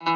Hey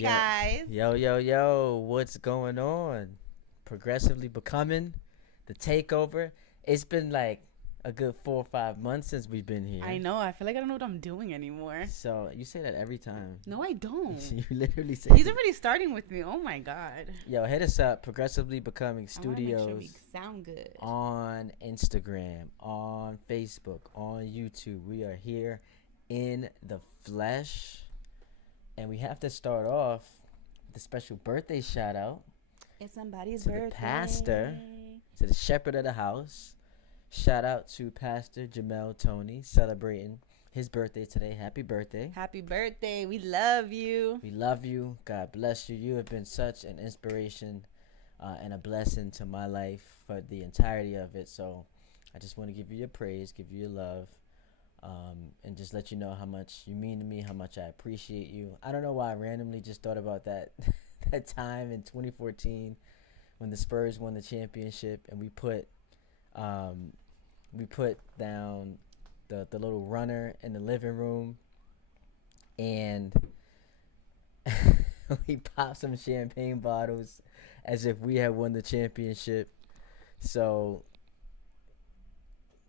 Yo, guys. yo, what's going on? Progressively becoming the takeover. It's been like a good 4 or 5 months since we've been I here. know. I feel like I don't know what I'm doing anymore. So you say that every time. No, I don't. You literally say He's it. already starting with me. Oh my god. Yo, hit us up. Progressively Becoming I want to make sure we Studios sound good. on Instagram, on Facebook, on YouTube. We are here in the flesh. And we have to start off with a special birthday shout out It's somebody's to birthday. the pastor, to the shepherd of the house. Shout out to Pastor Jamel Tony celebrating his birthday today. Happy birthday. Happy birthday. We love you. We love you. God bless you. You have been such an inspiration and a blessing to my life for the entirety of it. So I just want to give you your praise, give you your love, and just let you know how much you mean to me, how much I appreciate you. I don't know why I randomly just thought about that that time in 2014 when the Spurs won the championship and we put down the little runner in the living room and we popped some champagne bottles as if we had won the championship. So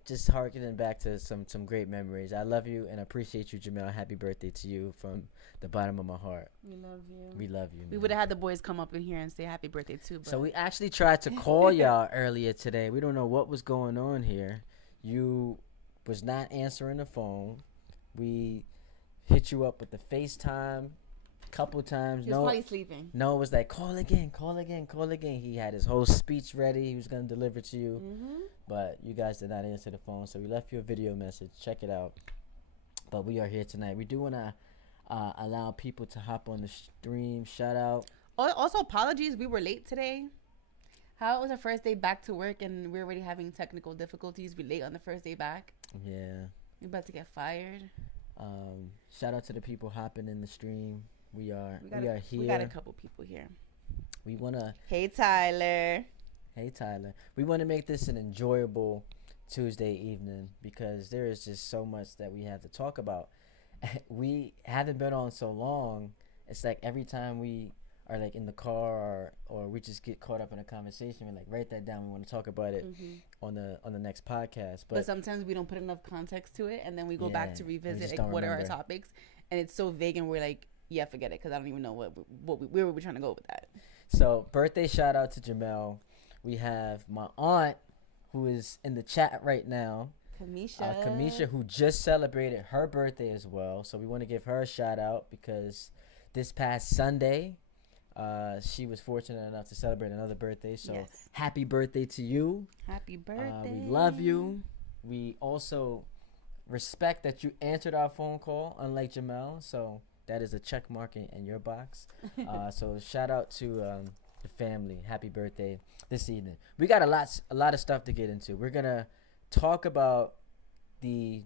just harkening back to some great memories. I love you and appreciate you, Jamel. Happy birthday to you from the bottom of my heart. We love you. We love you. We would have had the boys come up in here and say happy birthday too. But So we actually tried to call y'all earlier today. We don't know what was going on here. You was not answering the phone. We hit you up with the FaceTime a couple times. he was probably sleeping. No, it was like, call again, call again, call again. He had his whole speech ready. He was going to deliver to you. Mm-hmm. But you guys did not answer the phone. So we left you a video message. Check it out. But we are here tonight. We do want to allow people to hop on the stream. Shout out. Also, apologies. We were late today. How it was our first day back to work and we're already having technical difficulties. We late on the first day back. Yeah. We're about to get fired. Shout out to the people hopping in the stream. We are here. We got a couple people here. We want to. Hey, Tyler. Hey, Tyler. We want to make this an enjoyable Tuesday evening because there is just so much that we have to talk about. We haven't been on so long. It's like every time we are like in the car or we just get caught up in a conversation, we're like, write that down. We want to talk about it on the next podcast. But sometimes we don't put enough context to it, and then we go back to revisit like what are our topics, and it's so vague, and we're like, yeah, forget it, because I don't even know where we're trying to go with that. So birthday shout out to Jamel. We have my aunt who is in the chat right now. Kamisha, who just celebrated her birthday as well. So we want to give her a shout out because this past Sunday, she was fortunate enough to celebrate another birthday. So happy birthday to you. Happy birthday. We love you. We also respect that you answered our phone call, unlike Jamel. So that is a check mark in your box. So shout out to the family. Happy birthday this evening. We got a lot of stuff to get into. We're gonna talk about the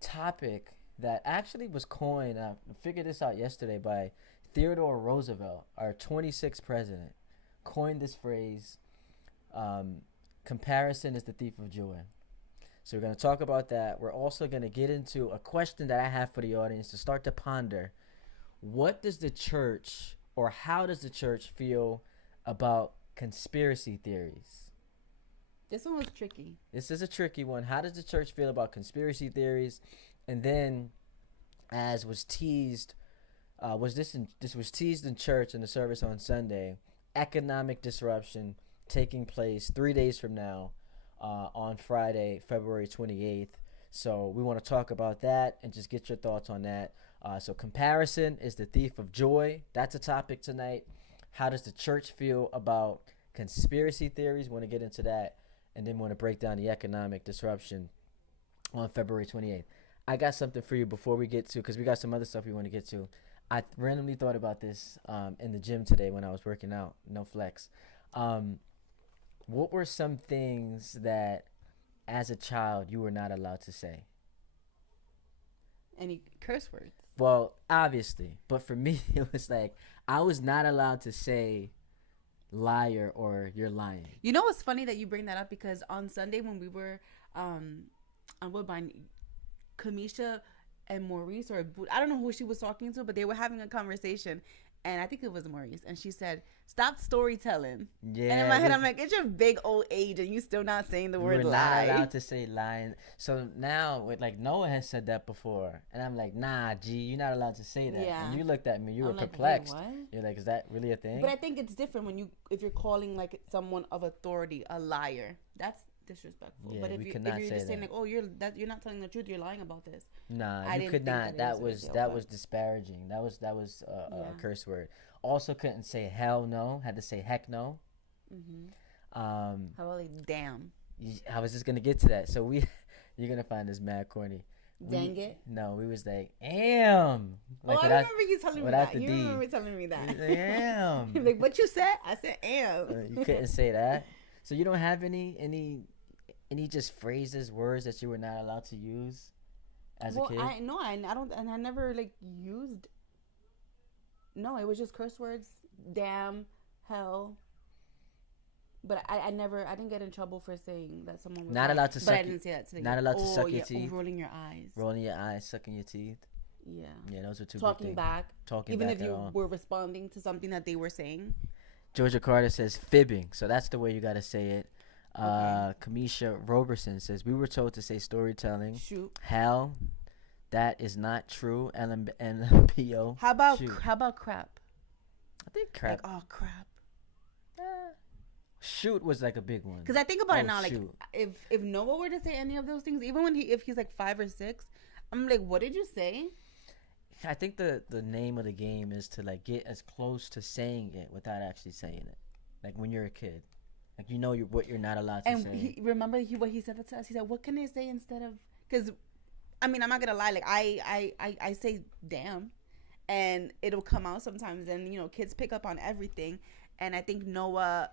topic that actually was coined. I figured this out yesterday by Theodore Roosevelt, our 26th president, coined this phrase. Comparison is the thief of joy. So we're going to talk about that. We're also going to get into a question that I have for the audience to start to ponder. What does the church, or how does the church feel about conspiracy theories? This one was tricky. This is a tricky one. How does the church feel about conspiracy theories? And then, as was teased, this was teased in church in the service on Sunday, economic disruption taking place 3 days from now, on Friday, February 28th. So we want to talk about that and just get your thoughts on that. So comparison is the thief of joy. That's a topic tonight. How does the church feel about conspiracy theories? Want to get into that. And then want to break down the economic disruption on February 28th. I got something for you before we get to, because we got some other stuff we want to get to. I randomly thought about this in the gym today when I was working out. No flex. What were some things that, as a child, you were not allowed to say? Any curse words? Well, obviously. But for me, it was like, I was not allowed to say liar or you're lying. You know what's funny that you bring that up? Because on Sunday when we were on Woodbine, Kamisha and Maurice, or I don't know who she was talking to, but they were having a conversation. And I think it was Maurice. And she said, stop storytelling. Yeah. And in my head, I'm like, it's your big old age and you still not saying the word lie. We're not allowed to say lying. So now, with like, Noah has said that before. And I'm like, nah, G, you're not allowed to say that. Yeah. And you looked at me. You were like, perplexed. What? You're like, is that really a thing? But I think it's different if you're calling like someone of authority a liar. That's disrespectful. Yeah, but if you're just saying like, oh, you're not telling the truth, you're lying about this. Nah, you could not. That was disparaging. That was a curse word. Also couldn't say hell no. Had to say heck no. Mm-hmm. How about like damn? I was just gonna get to that. So you're gonna find this mad corny. Dang it. No, we was like, damn. Like, I remember you telling me that. You remember telling me that. Damn. You're like, what you said? I said, am. You couldn't say that. So you don't have any just phrases, words that you were not allowed to use as a kid? I don't, and I never like used. No, it was just curse words, damn, hell. But I didn't get in trouble for saying that someone was not allowed to. But I didn't say that to you. Not allowed to suck your teeth. Rolling your eyes. Rolling your eyes, sucking your teeth. Yeah. Yeah, those are two. Talking back. Even if you were responding to something that they were saying. Georgia Carter says fibbing, so that's the way you gotta say it. Kamisha Roberson says we were told to say storytelling. Shoot. Hell, that is not true. LMPO. How about crap? I think crap. Like, oh crap. Shoot was like a big one. Because I think about it now, like if Noah were to say any of those things, even if he's like 5 or 6, I'm like, what did you say? I think the name of the game is to like get as close to saying it without actually saying it. Like when you're a kid, like you know what you're not allowed to say. And remember what he said to us. He said, "What can I say instead of?" Because, I mean, I'm not gonna lie. Like I say damn, and it'll come out sometimes. And kids pick up on everything. And I think Noah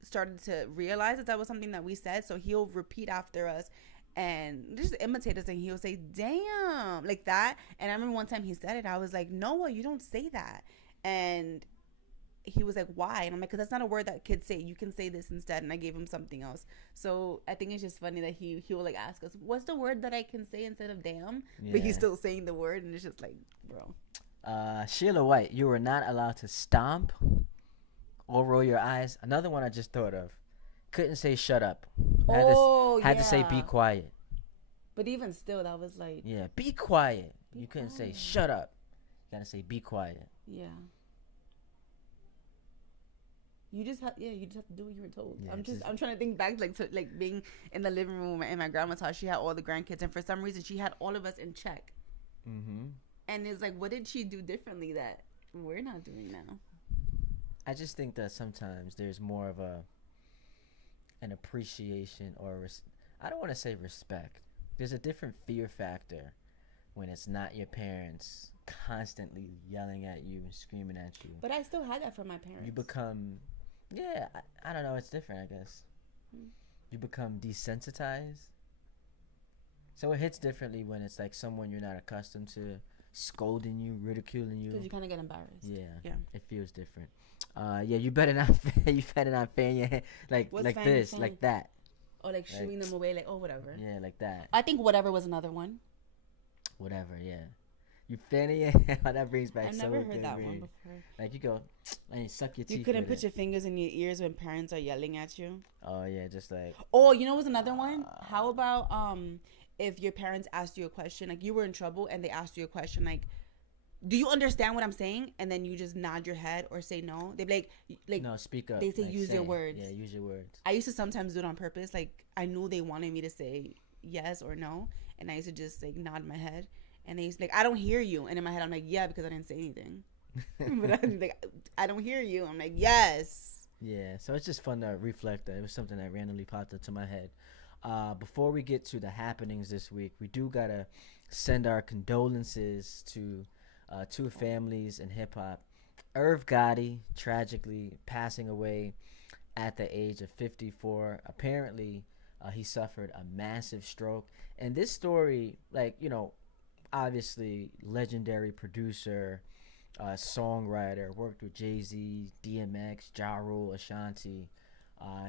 started to realize that was something that we said, so he'll repeat after us and just imitate us, and he'll say damn like that. And I remember one time he said it, I was like, Noah, you don't say that. And he was like, why? And I'm like, because that's not a word that kids say. You can say this instead. And I gave him something else. So I think it's just funny that he will like ask us, what's the word that I can say instead of damn? Yeah. But he's still saying the word, and it's just like, bro. Sheila White, you were not allowed to stomp or roll your eyes. Another one I just thought of. Couldn't say shut up. Had to say be quiet. But even still, that was like... Yeah, be quiet. You couldn't say shut up. You gotta say be quiet. Yeah. You just have to do what you were told. Yeah, I'm trying to think back to being in the living room in my grandma's house. She had all the grandkids, and for some reason she had all of us in check. Mm-hmm. And it's like, what did she do differently that we're not doing now? I just think that sometimes there's more of an appreciation or I don't want to say respect. There's a different fear factor when it's not your parents constantly yelling at you and screaming at you. But I still had that from my parents. You become, I don't know, it's different, I guess. You become desensitized. So it hits differently when it's like someone you're not accustomed to scolding you, ridiculing you. Because you kind of get embarrassed. Yeah. It feels different. You better not fan your hand like this, like that. Or like shooing them away, like, oh, whatever. Yeah, like that. I think whatever was another one. Whatever, yeah. You fanny that brings back. I've so never heard good that read. one before. Like you go and you suck your teeth. You couldn't with put your fingers in your ears when parents are yelling at you. Oh yeah, just like. Oh, you know what's another one? How about if your parents asked you a question, like you were in trouble and they asked you a question, like, do you understand what I'm saying? And then you just nod your head or say no. They'd be like No, speak up. They say like, use your words. Yeah, use your words. I used to sometimes do it on purpose. Like I knew they wanted me to say yes or no, and I used to just like nod my head. And they used to be like, I don't hear you. And in my head, I'm like, yeah, because I didn't say anything. But I'm like, I don't hear you. I'm like, yes. Yeah, so it's just fun to reflect. It was something that randomly popped into my head. Before we get to the happenings this week, we do got to send our condolences to two families in hip-hop. Irv Gotti, tragically passing away at the age of 54. Apparently, he suffered a massive stroke. And this story, like, you know, obviously legendary producer, songwriter, worked with Jay-Z, DMX, Ja Rule, Ashanti.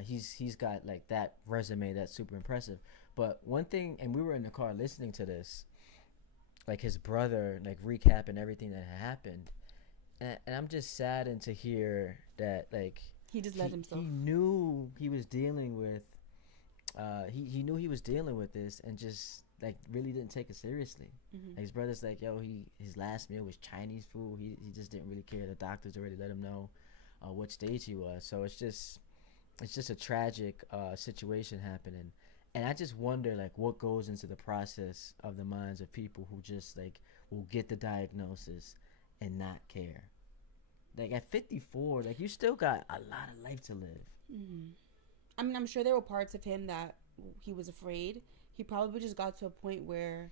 He's got like that resume that's super impressive. But one thing, and we were in the car listening to this, like his brother like recapping everything that had happened, and I'm just saddened to hear that like he just let himself. He knew he was dealing with, he knew he was dealing with this, and just like really didn't take it seriously. Like his brother's like, yo, his last meal was Chinese food. He just didn't really care. The doctors already let him know what stage he was. So it's just a tragic situation happening. And I just wonder like what goes into the process of the minds of people who just like will get the diagnosis and not care. Like at 54, like you still got a lot of life to live. I mean, I'm sure there were parts of him that he was afraid. He probably just got to a point where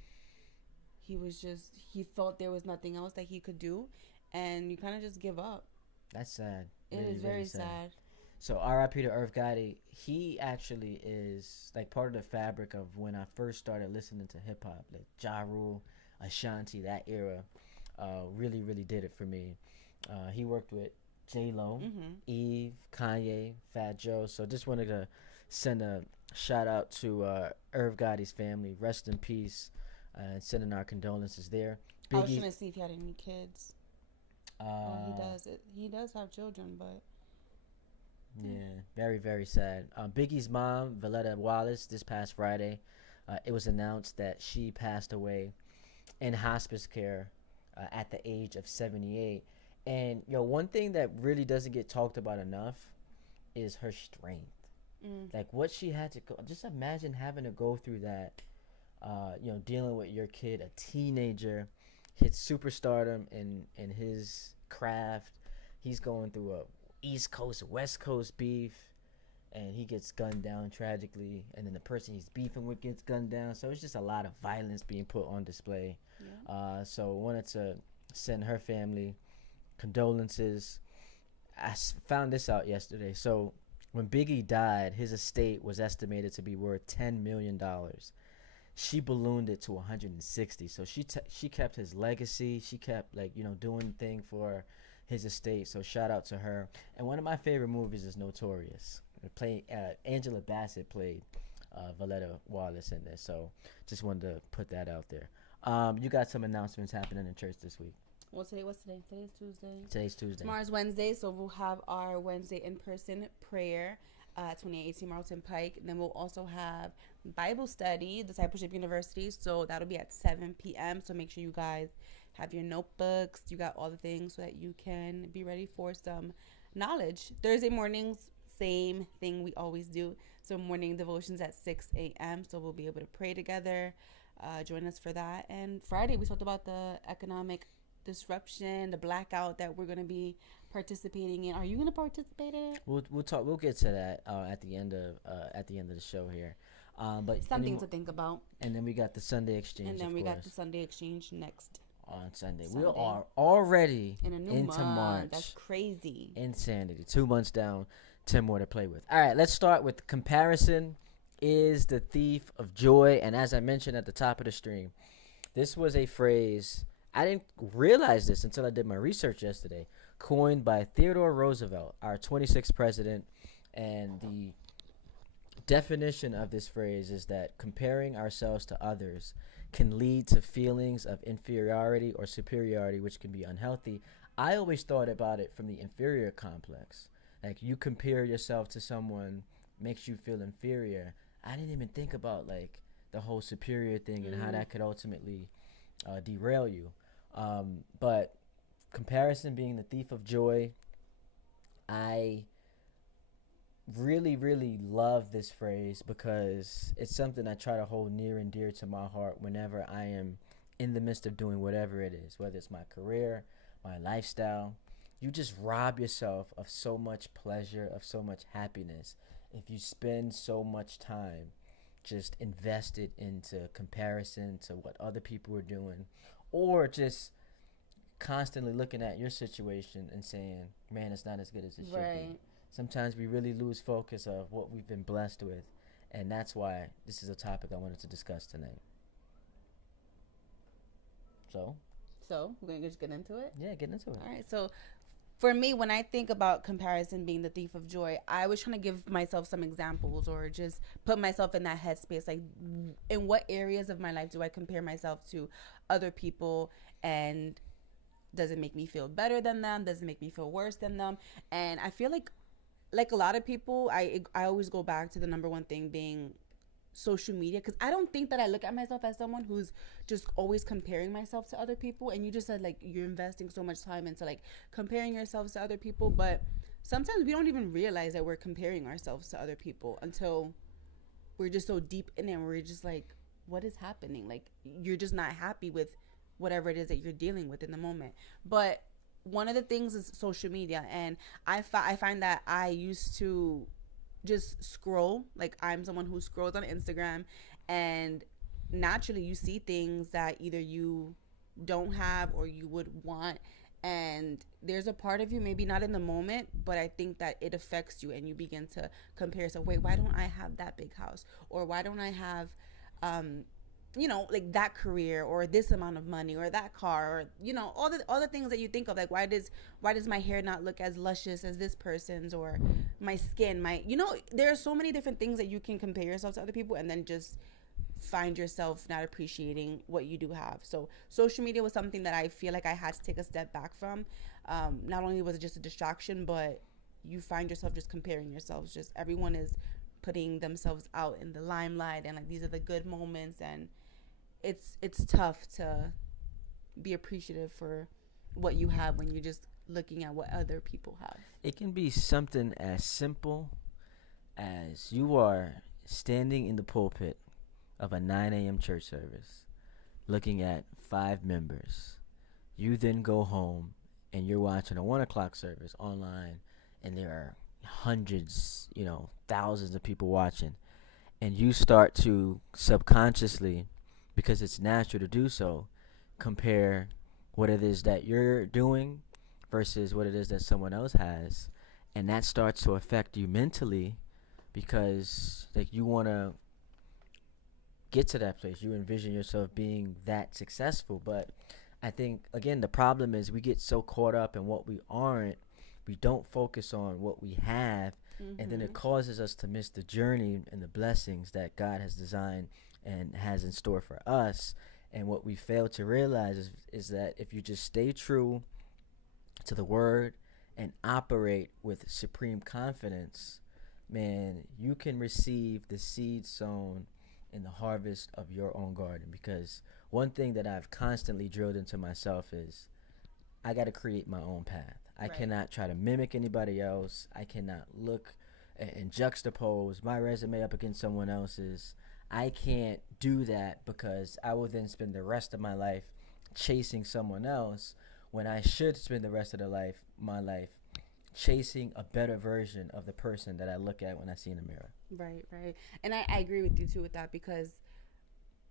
he felt there was nothing else that he could do, and you kind of just give up. That's sad. It is very sad. So R.I.P. to Irv Gotti. He actually is like part of the fabric of when I first started listening to hip hop, like Ja Rule, Ashanti, that era. Really, really did it for me. He worked with J-Lo, Eve, Kanye, Fat Joe. So just wanted to send a shout out to Irv Gotti's family. Rest in peace. And sending our condolences there. Biggie, I was trying to see if he had any kids. He does. He does have children, but yeah, very, very sad. Biggie's mom, Valletta Wallace, this past Friday, it was announced that she passed away in hospice care at the age of 78. And one thing that really doesn't get talked about enough is her strength. Like what she had to go. Just imagine having to go through that. Dealing with your kid, a teenager, hit superstardom in his craft. He's going through a East Coast, West Coast beef, and he gets gunned down tragically. And then the person he's beefing with gets gunned down. So it's just a lot of violence being put on display. Yeah. So wanted to send her family condolences. I found this out yesterday. So when Biggie died, his estate was estimated to be worth $10 million. She ballooned it to 160. So she kept his legacy. She kept doing thing for his estate. So shout out to her. And one of my favorite movies is Notorious. Angela Bassett played Valletta Wallace in this. So just wanted to put that out there. You got some announcements happening in church this week. Well, what's today? Today's Tuesday. Today's Tuesday. Tomorrow's Wednesday, so we'll have our Wednesday in-person prayer at 2818 Marlton Pike. And then we'll also have Bible study, Discipleship University. So that'll be at 7 p.m. So make sure you guys have your notebooks. You got all the things so that you can be ready for some knowledge. Thursday mornings, same thing we always do. So morning devotions at 6 a.m. So we'll be able to pray together. Join us for that. And Friday, we talked about the economic disruption, the blackout that we're going to be participating in. Are you going to participate in it? We'll talk. We'll get to that at the end of the show here. But something to think about. And then we got the Sunday exchange. And then we got the Sunday exchange next on Sunday. We are already into month. March. That's crazy. Insanity. 2 months down, 10 more to play with. All right, let's start with comparison is the thief of joy. And as I mentioned at the top of the stream, this was a phrase. I didn't realize this until I did my research yesterday. Coined by Theodore Roosevelt, our 26th president, and the definition of this phrase is that comparing ourselves to others can lead to feelings of inferiority or superiority, which can be unhealthy. I always thought about it from the inferior complex. Like, you compare yourself to someone makes you feel inferior. I didn't even think about like the whole superior thing and how that could ultimately derail you. But comparison being the thief of joy, I really, really love this phrase because it's something I try to hold near and dear to my heart whenever I am in the midst of doing whatever it is, whether it's my career, my lifestyle. You just rob yourself of so much pleasure, of so much happiness, if you spend so much time just invested into comparison to what other people are doing, or just constantly looking at your situation and saying, man, it's not as good as it should be. Sometimes we really lose focus of what we've been blessed with, and that's why this is a topic I wanted to discuss tonight. So we're gonna just get into it. Yeah, get into it. All right. So for me, when I think about comparison being the thief of joy, I was trying to give myself some examples or just put myself in that headspace. Like, in what areas of my life do I compare myself to other people, and does it make me feel better than them? Does it make me feel worse than them? And I feel like a lot of people, I always go back to the number one thing being social media, because I don't think that I look at myself as someone who's just always comparing myself to other people. And you just said like you're investing so much time into like comparing yourselves to other people, but sometimes we don't even realize that we're comparing ourselves to other people until we're just so deep in it and we're just like, what is happening? Like, you're just not happy with whatever it is that you're dealing with in the moment. But one of the things is social media, and I find that I used to just scroll. Like, I'm someone who scrolls on Instagram, and naturally you see things that either you don't have or you would want, and there's a part of you, maybe not in the moment, but I think that it affects you, and you begin to compare. So wait, why don't I have that big house, or why don't I have like that career, or this amount of money, or that car, or all the things that you think of. Like, why does my hair not look as luscious as this person's, or my skin, there are so many different things that you can compare yourself to other people, and then just find yourself not appreciating what you do have. So social media was something that I feel like I had to take a step back from. Not only was it just a distraction, but you find yourself just comparing yourselves. Just everyone is putting themselves out in the limelight, and like, these are the good moments, and it's tough to be appreciative for what you have when you're just looking at what other people have. It can be something as simple as you are standing in the pulpit of a 9 a.m. church service looking at 5 members. You then go home and you're watching a 1 o'clock service online, and there are hundreds, thousands of people watching, and you start to subconsciously, because it's natural to do so, compare what it is that you're doing versus what it is that someone else has, and that starts to affect you mentally, because like, you want to get to that place. You envision yourself being that successful. But I think, again, the problem is we get so caught up in what we aren't, we don't focus on what we have, and then it causes us to miss the journey and the blessings that God has designed and has in store for us. And what we fail to realize is that if you just stay true to the word and operate with supreme confidence, man, you can receive the seed sown in the harvest of your own garden. Because one thing that I've constantly drilled into myself is I got to create my own path. I cannot try to mimic anybody else. I cannot look and juxtapose my resume up against someone else's. I can't do that, because I will then spend the rest of my life chasing someone else, when I should spend the rest of my life chasing a better version of the person that I look at when I see in the mirror. Right. And I agree with you too with that, because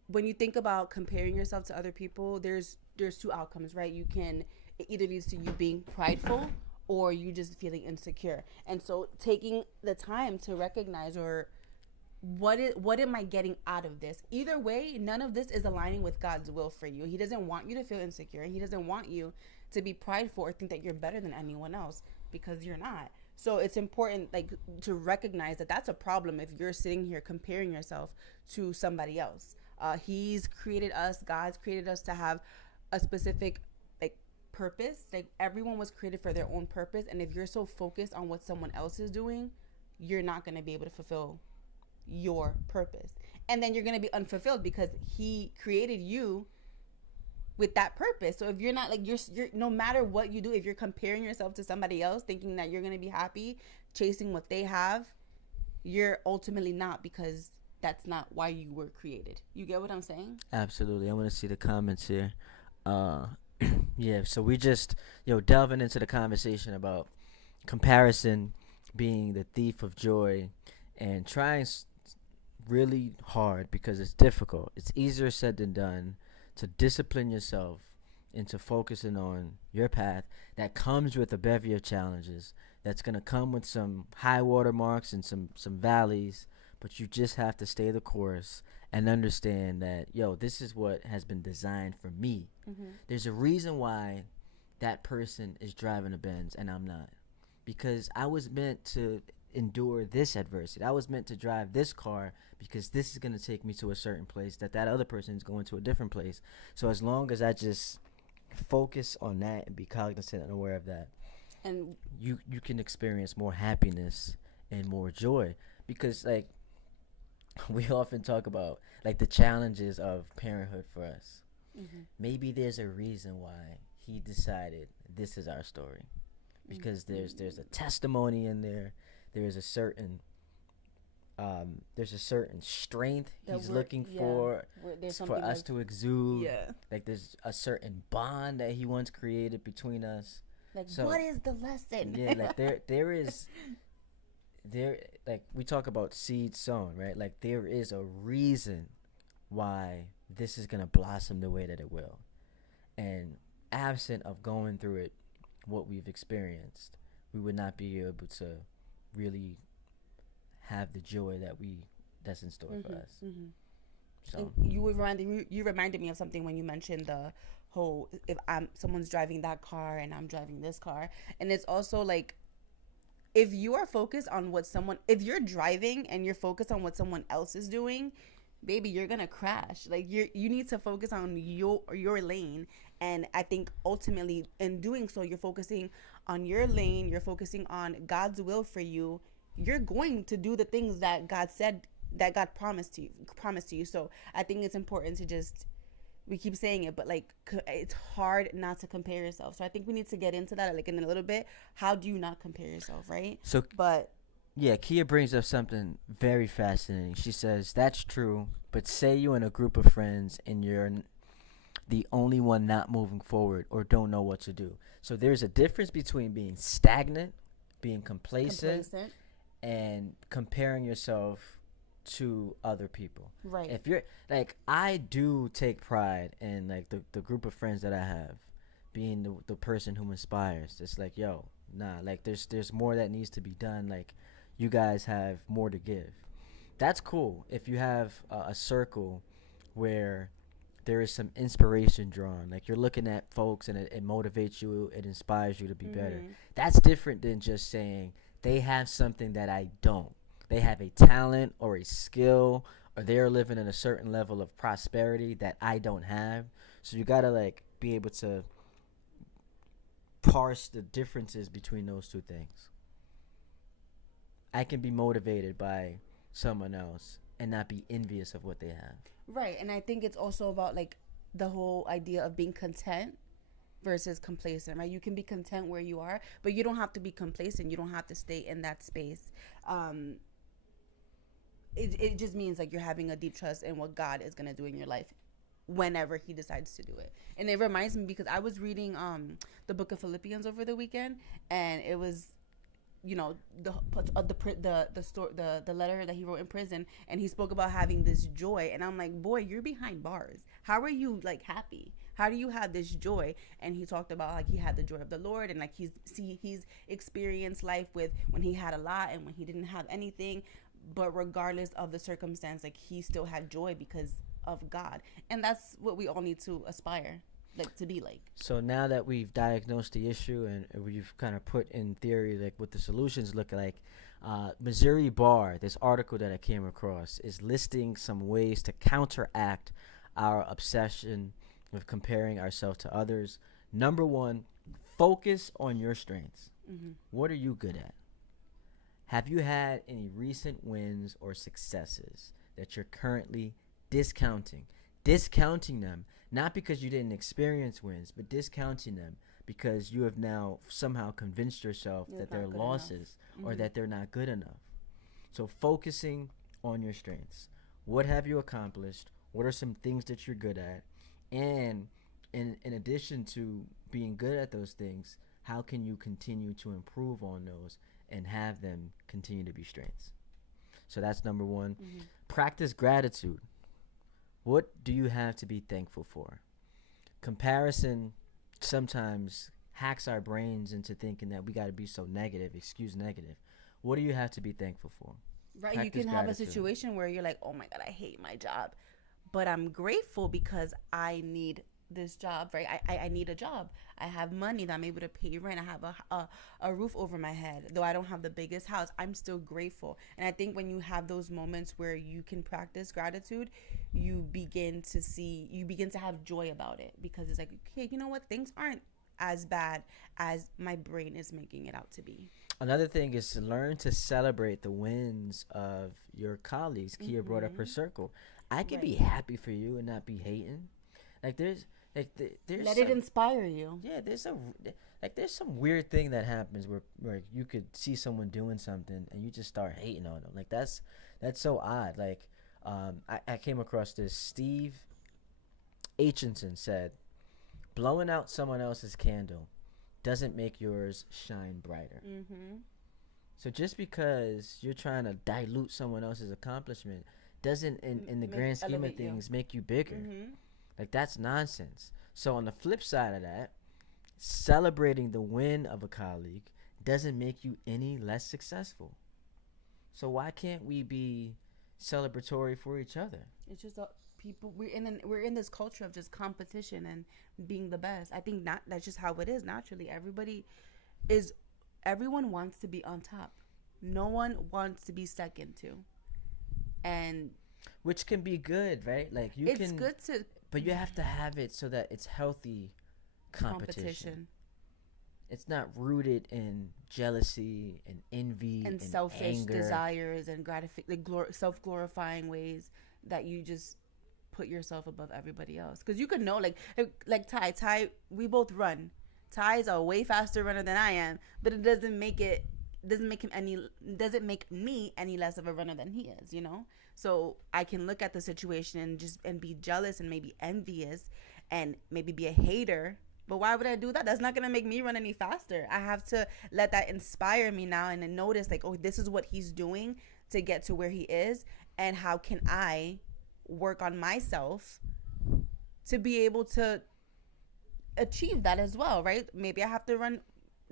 when you think about comparing yourself to other people, there's 2 outcomes, right? It either leads to you being prideful, or you just feeling insecure. And so taking the time to recognize, or what am I getting out of this? Either way, none of this is aligning with God's will for you. He doesn't want you to feel insecure. He doesn't want you to be prideful or think that you're better than anyone else, because you're not. So it's important, like, to recognize that that's a problem if you're sitting here comparing yourself to somebody else. He's created us, God's created us to have a specific, like, purpose. Like, everyone was created for their own purpose, and if you're so focused on what someone else is doing, you're not going to be able to fulfill your purpose. And then you're going to be unfulfilled because he created you with that purpose. So if you're not, like, you're no matter what you do, if you're comparing yourself to somebody else thinking that you're going to be happy chasing what they have, you're ultimately not, because that's not why you were created. You get what I'm saying? Absolutely. I want to see the comments here. Uh, yeah. So we just delving into the conversation about comparison being the thief of joy, and trying really hard, because it's difficult. It's easier said than done to discipline yourself into focusing on your path that comes with a bevy of challenges, that's going to come with some high water marks and some valleys, but you just have to stay the course and understand that, this is what has been designed for me. Mm-hmm. There's a reason why that person is driving a Benz and I'm not, because I was meant to endure this adversity. I was meant to drive this car because this is going to take me to a certain place that other person is going to a different place. So as long as I just focus on that and be cognizant and aware of that, and you can experience more happiness and more joy. Because, like, we often talk about, like, the challenges of parenthood for us. Mm-hmm. Maybe there's a reason why he decided this is our story, because there's a testimony in there. There's a certain strength he's looking for us like, to exude. Yeah. Like, there's a certain bond that he once created between us. Like, so, what is the lesson? Yeah, like there is like, we talk about seed sown, right? Like, there is a reason why this is gonna blossom the way that it will. And absent of going through it, what we've experienced, we would not be able to really have the joy that's in store for us. Mm-hmm. So you reminded me of something when you mentioned the whole, if someone's driving that car and I'm driving this car, and it's also like, if you are focused on if you're driving and you're focused on what someone else is doing, baby, you're gonna crash. Like, you need to focus on your lane. And I think ultimately in doing so, you're focusing on your lane, you're focusing on God's will for you. You're going to do the things that God said, that God promised to you. So I think it's important to just, we keep saying it, but, like, it's hard not to compare yourself. So I think we need to get into that, like, in a little bit. How do you not compare yourself, right? So, but yeah, Kia brings up something very fascinating. She says, that's true, but say you're in a group of friends and you're the only one not moving forward or don't know what to do. So there's a difference between being stagnant, being complacent. And comparing yourself to other people. Right. If you're, like, I do take pride in, like, the group of friends that I have being the person who inspires. It's like, like, there's more that needs to be done. Like, you guys have more to give. That's cool if you have a circle where there is some inspiration drawn. Like, you're looking at folks and it motivates you, it inspires you to be better. That's different than just saying they have something that I don't. They have a talent or a skill, or they're living in a certain level of prosperity that I don't have. So you gotta, like, be able to parse the differences between those two things. I can be motivated by someone else and not be envious of what they have. Right. And I think it's also about, like, the whole idea of being content versus complacent, right? You can be content where you are, but you don't have to be complacent. You don't have to stay in that space. It just means, like, you're having a deep trust in what God is going to do in your life whenever he decides to do it. And it reminds me, because I was reading the book of Philippians over the weekend, and it was, the letter that he wrote in prison, and he spoke about having this joy, and I'm like, boy, you're behind bars. How are you, like, happy? How do you have this joy? And he talked about, like, he had the joy of the Lord, and, like, he's experienced life with when he had a lot and when he didn't have anything, but regardless of the circumstance, like, he still had joy because of God. And that's what we all need to aspire like to be like. So now that we've diagnosed the issue and we've kind of put in theory like what the solutions look like, Missouri Bar, this article that I came across, is listing some ways to counteract our obsession with comparing ourselves to others. Number one, focus on your strengths. Mm-hmm. What are you good at? Have you had any recent wins or successes that you're currently discounting? Discounting them, not because you didn't experience wins, but discounting them because you have now somehow convinced yourself that they're losses or that they're not good enough. So focusing on your strengths. What have you accomplished? What are some things that you're good at? And in addition to being good at those things, how can you continue to improve on those and have them continue to be strengths? So that's number one. Mm-hmm. Practice gratitude. What do you have to be thankful for? Comparison sometimes hacks our brains into thinking that we got to be so negative, excuse negative. What do you have to be thankful for? Right. Practice You can have gratitude. a situation where you're like, oh my God, I hate my job, but I'm grateful because I need this job, right? I need a job. I have money that I'm able to pay rent. I have a roof over my head. Though I don't have the biggest house, I'm still grateful. And I think when you have those moments where you can practice gratitude, you begin to have joy about it, because it's like, okay, you know what? Things aren't as bad as my brain is making it out to be. Another thing is to learn to celebrate the wins of your colleagues. Kia brought up her circle. I can be happy for you and not be hating. Like there's Let it inspire you. Yeah, there's some weird thing that happens where you could see someone doing something and you just start hating on them. Like that's so odd. Like I came across this. Steve Aitchison said, blowing out someone else's candle doesn't make yours shine brighter. Mm-hmm. So just because you're trying to dilute someone else's accomplishment doesn't in the grand scheme of things make you bigger. Mm-hmm. Like that's nonsense. So on the flip side of that, celebrating the win of a colleague doesn't make you any less successful. So why can't we be celebratory for each other? It's just people. We're in this culture of just competition and being the best. I think that's just how it is naturally. Everyone wants to be on top. No one wants to be second to, and which can be good, right? Like it's good to. But you have to have it so that it's healthy competition. It's not rooted in jealousy and envy and selfish anger. desires and self-glorifying ways that you just put yourself above everybody else. Because you could know, like Ty, we both run. Ty's a way faster runner than I am, but it doesn't make me any less of a runner than he is, you know? So I can look at the situation and be jealous and maybe envious and maybe be a hater. But why would I do that? That's not going to make me run any faster. I have to let that inspire me now and then notice, like, oh, this is what he's doing to get to where he is. And how can I work on myself to be able to achieve that as well, right? Maybe I have to run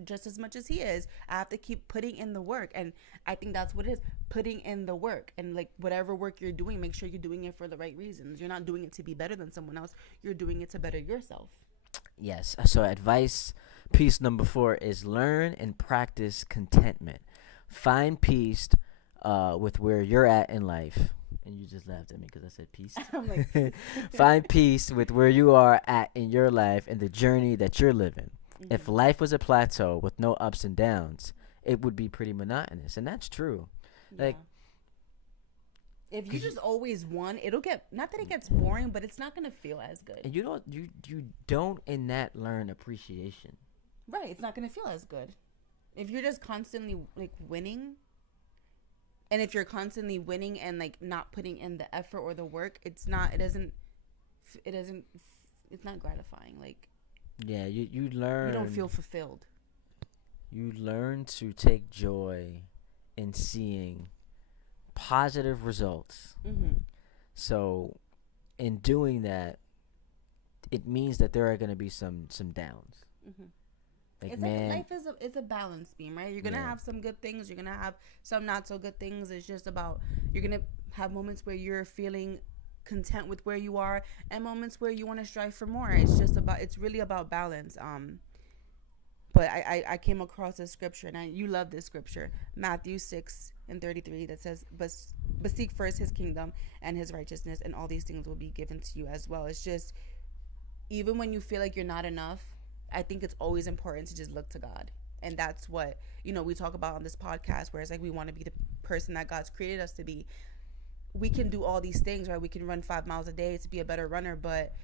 just as much as he is. I have to keep putting in the work. And I think that's what it is, putting in the work. And like whatever work you're doing, make sure you're doing it for the right reasons. You're not doing it to be better than someone else. You're doing it to better yourself. Yes. So advice piece number 4 is learn and practice contentment. Find peace with where you're at in life. And you just laughed at me because I said peace. I'm like, find peace with where you are at in your life and the journey that you're living. Mm-hmm. If life was a plateau with no ups and downs, it would be pretty monotonous. And that's true. Yeah. Like, if you just always won, it'll get, not that it gets boring, but it's not going to feel as good. And you don't in that learn appreciation. Right. It's not going to feel as good. If you're just constantly like winning, and if you're constantly winning and like not putting in the effort or the work, it's not gratifying. Like, yeah, you learn. You don't feel fulfilled. You learn to take joy in seeing positive results. Mm-hmm. So, in doing that, it means that there are going to be some downs. Mm-hmm. Like, it's man, like life is a balance beam, right? You're gonna have some good things. You're gonna have some not so good things. It's just about, you're gonna have moments where you're feeling content with where you are, and moments where you want to strive for more. It's really about balance. But I came across a scripture, and you love this scripture, Matthew 6:33, that says, but seek first his kingdom and his righteousness, and all these things will be given to you as well. It's just, even when you feel like you're not enough, I think it's always important to just look to God. And that's what, we talk about on this podcast, where it's like we want to be the person that God's created us to be. We can do all these things, right? We can run 5 miles a day to be a better runner, but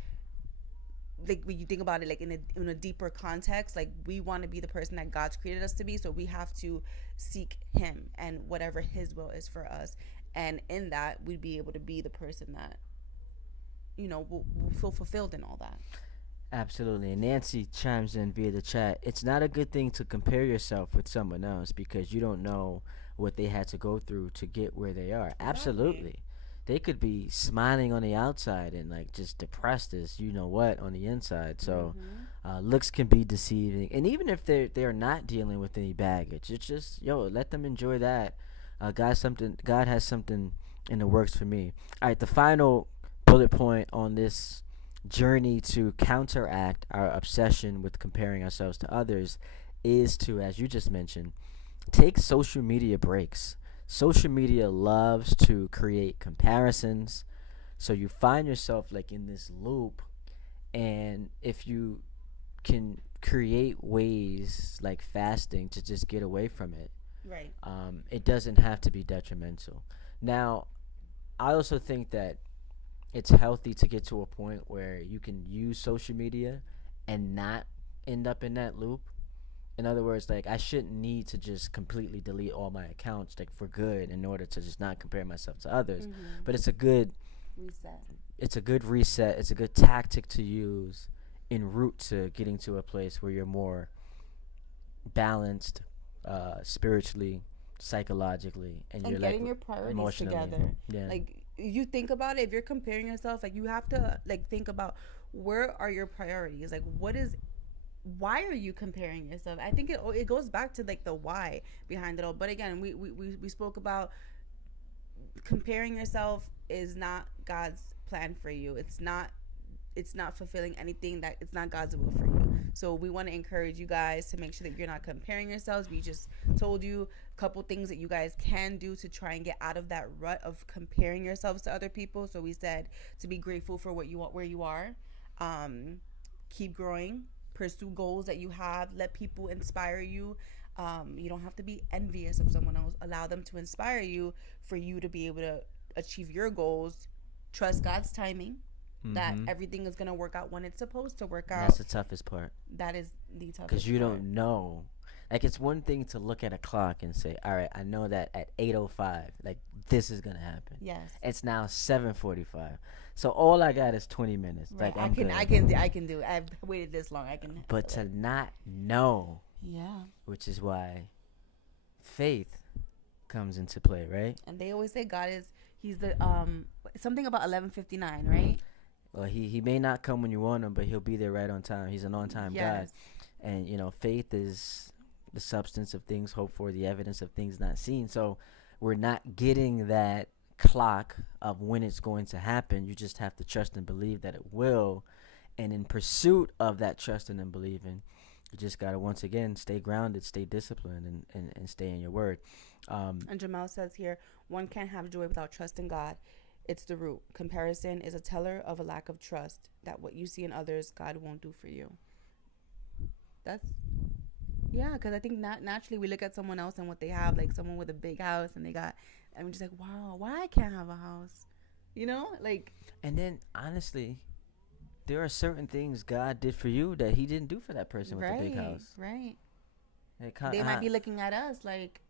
like when you think about it, like in a deeper context, like we want to be the person that God's created us to be, so we have to seek him and whatever his will is for us, and in that we'd be able to be the person that will feel fulfilled in all that. Absolutely. And Nancy chimes in via the chat. It's not a good thing to compare yourself with someone else because you don't know what they had to go through to get where they are. Absolutely. They could be smiling on the outside and like just depressed as you know what on the inside. So looks can be deceiving. And even if they're not dealing with any baggage, it's just let them enjoy that. God has something in the works for me. All right, the final bullet point on this journey to counteract our obsession with comparing ourselves to others is to, as you just mentioned, take social media breaks. Social media loves to create comparisons, so you find yourself like in this loop, and if you can create ways like fasting to just get away from it, right, it doesn't have to be detrimental. Now, I also think that it's healthy to get to a point where you can use social media and not end up in that loop. In other words, like I shouldn't need to just completely delete all my accounts like for good in order to just not compare myself to others. But it's a good reset. It's a good reset. It's a good tactic to use en route to getting to a place where you're more balanced, spiritually, psychologically, and you're getting like your priorities emotionally together. Yeah. Like you think about it, if you're comparing yourself, like you have to like think about where are your priorities. Like why are you comparing yourself? I think it goes back to like the why behind it all. But again, we spoke about comparing yourself is not God's plan for you. It's not fulfilling anything that it's not God's will for you. So we want to encourage you guys to make sure that you're not comparing yourselves. We just told you a couple things that you guys can do to try and get out of that rut of comparing yourselves to other people. So we said to be grateful for what you want, where you are, keep growing, pursue goals that you have, let people inspire you. You don't have to be envious of someone else. Allow them to inspire you for you to be able to achieve your goals. Trust God's timing. That everything is going to work out when it's supposed to work out. That's the toughest part. That is the toughest part. Because you don't know. Like, it's one thing to look at a clock and say, all right, I know that at 8:05, like, this is going to happen. Yes. It's now 7:45. So all I got is 20 minutes. Right. Like, I can do it. I've waited this long. I can. But to not know. Yeah. Which is why faith comes into play, right? And they always say he's the, something about 11:59, right? Well, he may not come when you want him, but he'll be there right on time. He's an on-time God. And, faith is the substance of things hoped for, the evidence of things not seen. So we're not getting that clock of when it's going to happen. You just have to trust and believe that it will. And in pursuit of that trusting and believing, you just got to, once again, stay grounded, stay disciplined, and stay in your word. And Jamal says here, one can't have joy without trusting God. It's the root. Comparison is a teller of a lack of trust that what you see in others, God won't do for you. Because I think naturally we look at someone else and what they have, like someone with a big house, and I'm just like, wow, why I can't have a house? And then, honestly, there are certain things God did for you that he didn't do for that person with the big house. Right. They might be looking at us like,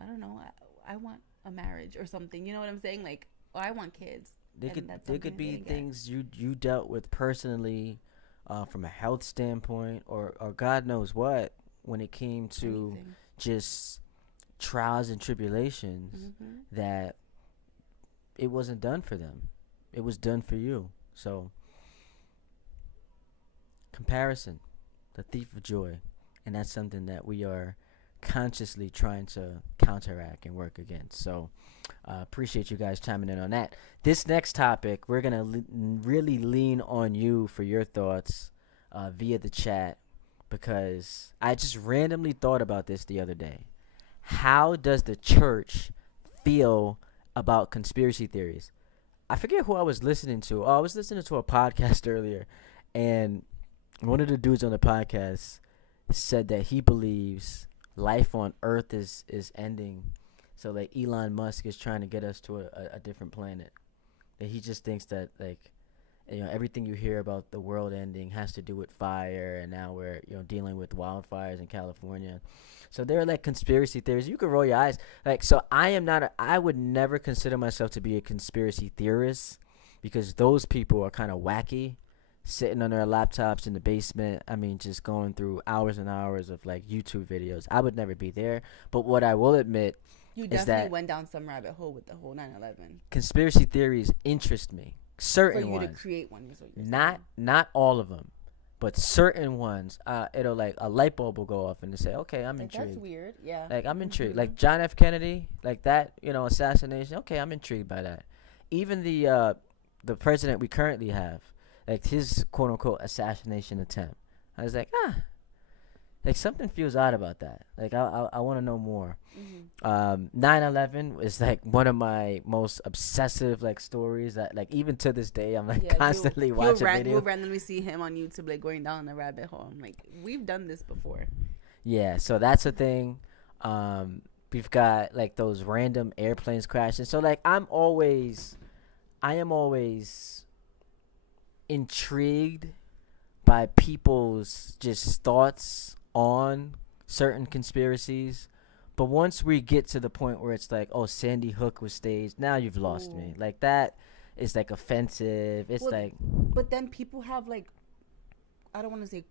I don't know, I want a marriage or something. You know what I'm saying? Like, I want kids. There could be things you dealt with personally, from a health standpoint, or God knows what, when it came to just trials and tribulations, that it wasn't done for them. It was done for you. So, comparison, the thief of joy. And that's something that we are consciously trying to counteract and work against. So appreciate you guys chiming in on that. This next topic, we're going to really lean on you for your thoughts via the chat, because I just randomly thought about this the other day. How does the church feel about conspiracy theories? I forget who I was listening to. Oh, I was listening to a podcast earlier, and one of the dudes on the podcast said that he believes life on Earth is ending. So like Elon Musk is trying to get us to a different planet. That he just thinks that like, you know, everything you hear about the world ending has to do with fire, and now we're, you know, dealing with wildfires in California. So there are like conspiracy theories. You can roll your eyes. Like, so I would never consider myself to be a conspiracy theorist, because those people are kind of wacky, sitting on their laptops in the basement. I mean, just going through hours and hours of like YouTube videos. I would never be there. But what I will admit You is definitely that went down some rabbit hole with the whole 9/11. conspiracy theories interest me. For Certain you ones. to create one, is what you're Not all of them, but certain ones. It'll like a light bulb will go off and they say, okay, I'm saying. Like, intrigued. that's weird. Yeah. Like, I'm intrigued. Mhm. Like John F. Kennedy, like that, you know, assassination. Okay, I'm intrigued by that. Even the president we currently have, like his quote unquote assassination attempt. I was like, like something feels odd about that. Like I want to know more. 9/11 is like one of my most obsessive like stories that like even to this day I'm like constantly watching videos. You'll randomly see him on YouTube like going down the rabbit hole. I'm like, we've done this before. Yeah, so that's a thing. We've got like those random airplanes crashing. So like I am always intrigued by people's just thoughts on certain conspiracies. But once we get to the point where it's like, oh, Sandy Hook was staged, now you've lost me. Like that is like offensive. It's like, but then people have like, I don't want to say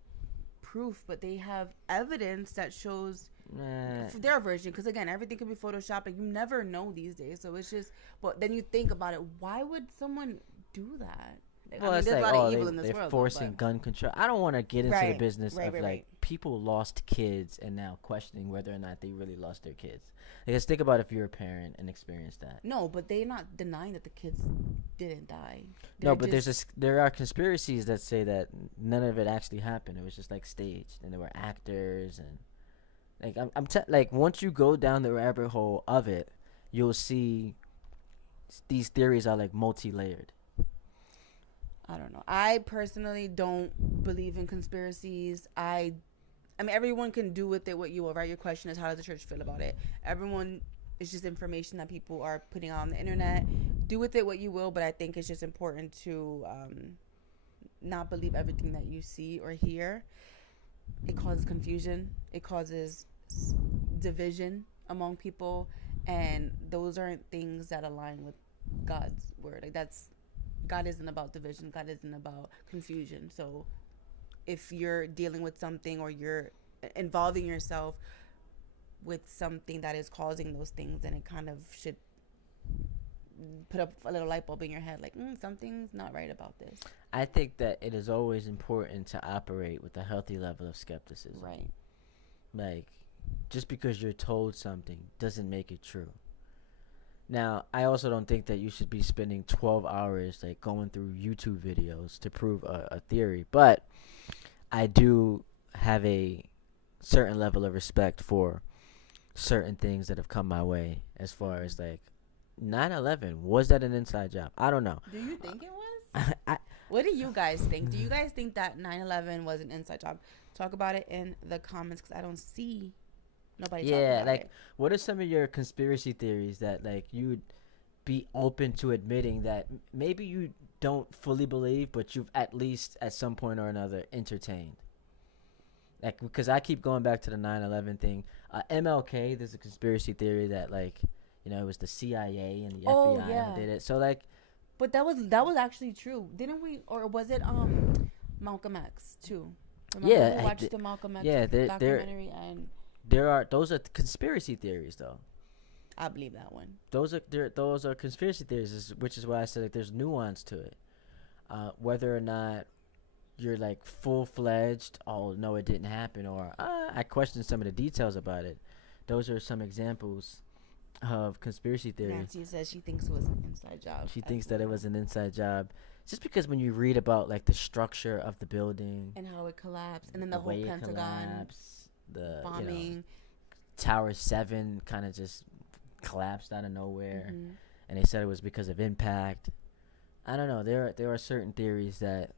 proof, but they have evidence that shows their version. Because again, everything can be photoshopped, and you never know these days. So it's just, but then you think about it, why would someone do that? Like, well, I mean, it's there's like, a lot of evil in this they're world, forcing gun control. I don't want to get into the business of right. people lost kids and now questioning whether or not they really lost their kids. Because think about if you're a parent and experienced that. No, but they're not denying that the kids didn't die. No, but there are conspiracies that say that none of it actually happened. It was just like staged, and there were actors, and like like once you go down the rabbit hole of it, you'll see these theories are like multi-layered. I don't know. I personally don't believe in conspiracies. I mean, everyone can do with it what you will, right? Your question is, how does the church feel about it? Everyone, it's just information that people are putting on the internet. Do with it what you will, but I think it's just important to not believe everything that you see or hear. It causes confusion. It causes division among people, and those aren't things that align with God's word. Like God isn't about division. God isn't about confusion. So if you're dealing with something, or you're involving yourself with something that is causing those things, then it kind of should put up a little light bulb in your head, like, something's not right about this. I think that it is always important to operate with a healthy level of skepticism. Right. Like, just because you're told something doesn't make it true. Now, I also don't think that you should be spending 12 hours like going through YouTube videos to prove a theory, but I do have a certain level of respect for certain things that have come my way, as far as like 9/11. Was that an inside job? I don't know. Do you think it was? What do you guys think? Do you guys think that 9/11 was an inside job? Talk about it in the comments, because I don't see nobody talking about it. What are some of your conspiracy theories that like you'd be open to admitting that maybe you don't fully believe, but you've at least at some point or another entertained? Like, because I keep going back to the 9/11 thing. MLK, there's a conspiracy theory that like, you know, it was the CIA and the FBI that did it. So like, but that was actually true, didn't we? Or was it Malcolm X too? Remember we watched the Malcolm X documentary, and those are conspiracy theories though. I believe that one. Those are conspiracy theories, which is why I said like there's nuance to it. Whether or not you're like full-fledged, oh no, it didn't happen, or I question some of the details about it. those are some examples of conspiracy theory. Nancy says she thinks it was an inside job. She thinks that it was an inside job, just because when you read about like the structure of the building and how it collapsed, and then the whole Pentagon the bombing, Tower 7 kind of just collapsed out of nowhere, mm-hmm. and they said it was because of impact. I don't know. There are certain theories that,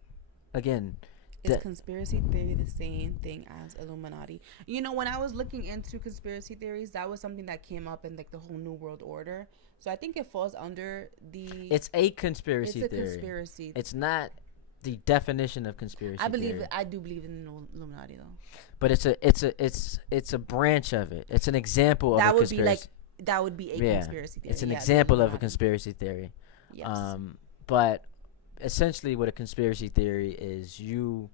again, is conspiracy theory the same thing as Illuminati? You know, when I was looking into conspiracy theories, that was something that came up in like the whole New World Order. So I think it falls under the. It's a conspiracy theory. It's a conspiracy. It's not the definition of conspiracy. I do believe in the Illuminati though. But it's a branch of it. It's an example of a conspiracy. That would be a conspiracy theory. It's an example of a conspiracy theory. Yes. But essentially what a conspiracy theory is, you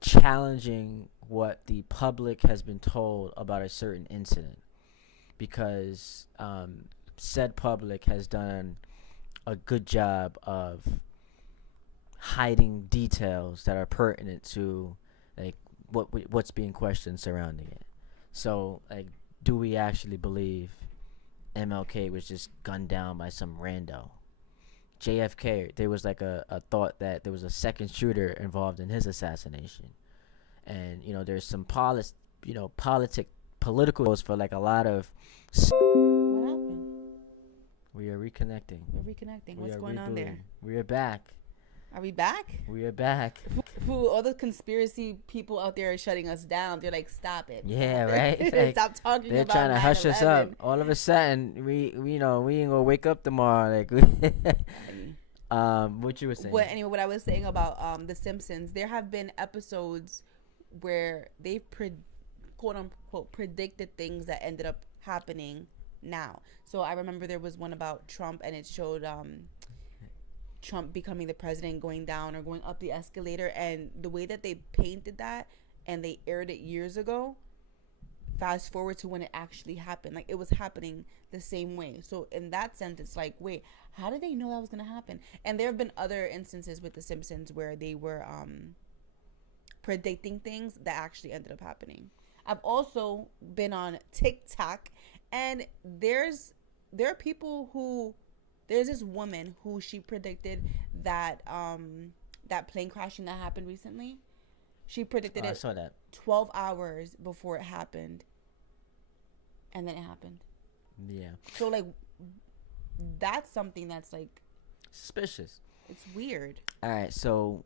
challenging what the public has been told about a certain incident, because said public has done a good job of hiding details that are pertinent to like what's being questioned surrounding it. So like, do we actually believe MLK was just gunned down by some rando? JFK, there was like a thought that there was a second shooter involved in his assassination. And, there's some political for like a lot of... What happened? We are reconnecting. We're reconnecting. What's going on there? We are back. Are we back? We are back. All the conspiracy people out there are shutting us down. They're like, stop it. Yeah, right? Like, stop talking they're about trying to hush us up. All of a sudden, we ain't gonna wake up tomorrow. Like, what you were saying? What I was saying about The Simpsons, there have been episodes where they've quote unquote predicted things that ended up happening now. So I remember there was one about Trump, and it showed Trump becoming the president, going down or going up the escalator, and the way that they painted that and they aired it years ago, fast forward to when it actually happened, like it was happening the same way. So in that sense, it's like, wait, how did they know that was going to happen? And there have been other instances with The Simpsons where they were predicting things that actually ended up happening. I've also been on TikTok, and there are people who... There's this woman who she predicted that that plane crashing that happened recently. She predicted it. I saw that 12 hours before it happened, and then it happened. Yeah. So like, that's something that's like suspicious. It's weird. All right, so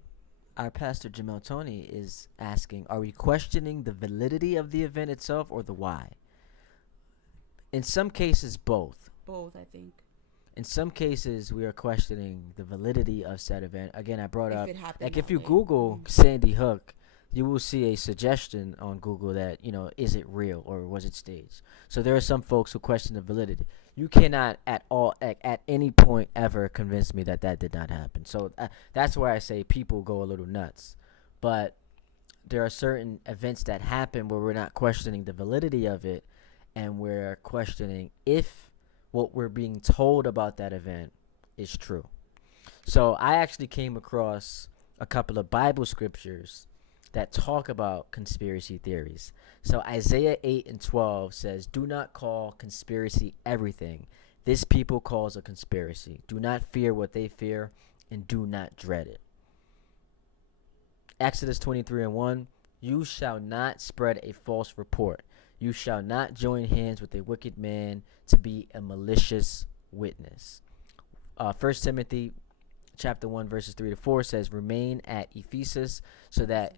our pastor Jamel Tony is asking: are we questioning the validity of the event itself or the why? In some cases, both. Both, I think. In some cases, we are questioning the validity of said event. Again, I brought up, like, if you way. Google Sandy Hook, you will see a suggestion on Google that, is it real or was it staged? So there are some folks who question the validity. You cannot at any point ever convince me that did not happen. So that's where I say people go a little nuts. But there are certain events that happen where we're not questioning the validity of it, and we're questioning if what we're being told about that event is true. So I actually came across a couple of Bible scriptures that talk about conspiracy theories. So Isaiah 8:12 says, "Do not call conspiracy everything. This people calls a conspiracy. Do not fear what they fear, and do not dread it." Exodus 23:1, "You shall not spread a false report. You shall not join hands with a wicked man to be a malicious witness." 1 Timothy chapter 1 verses 3-4 says, "Remain at Ephesus so that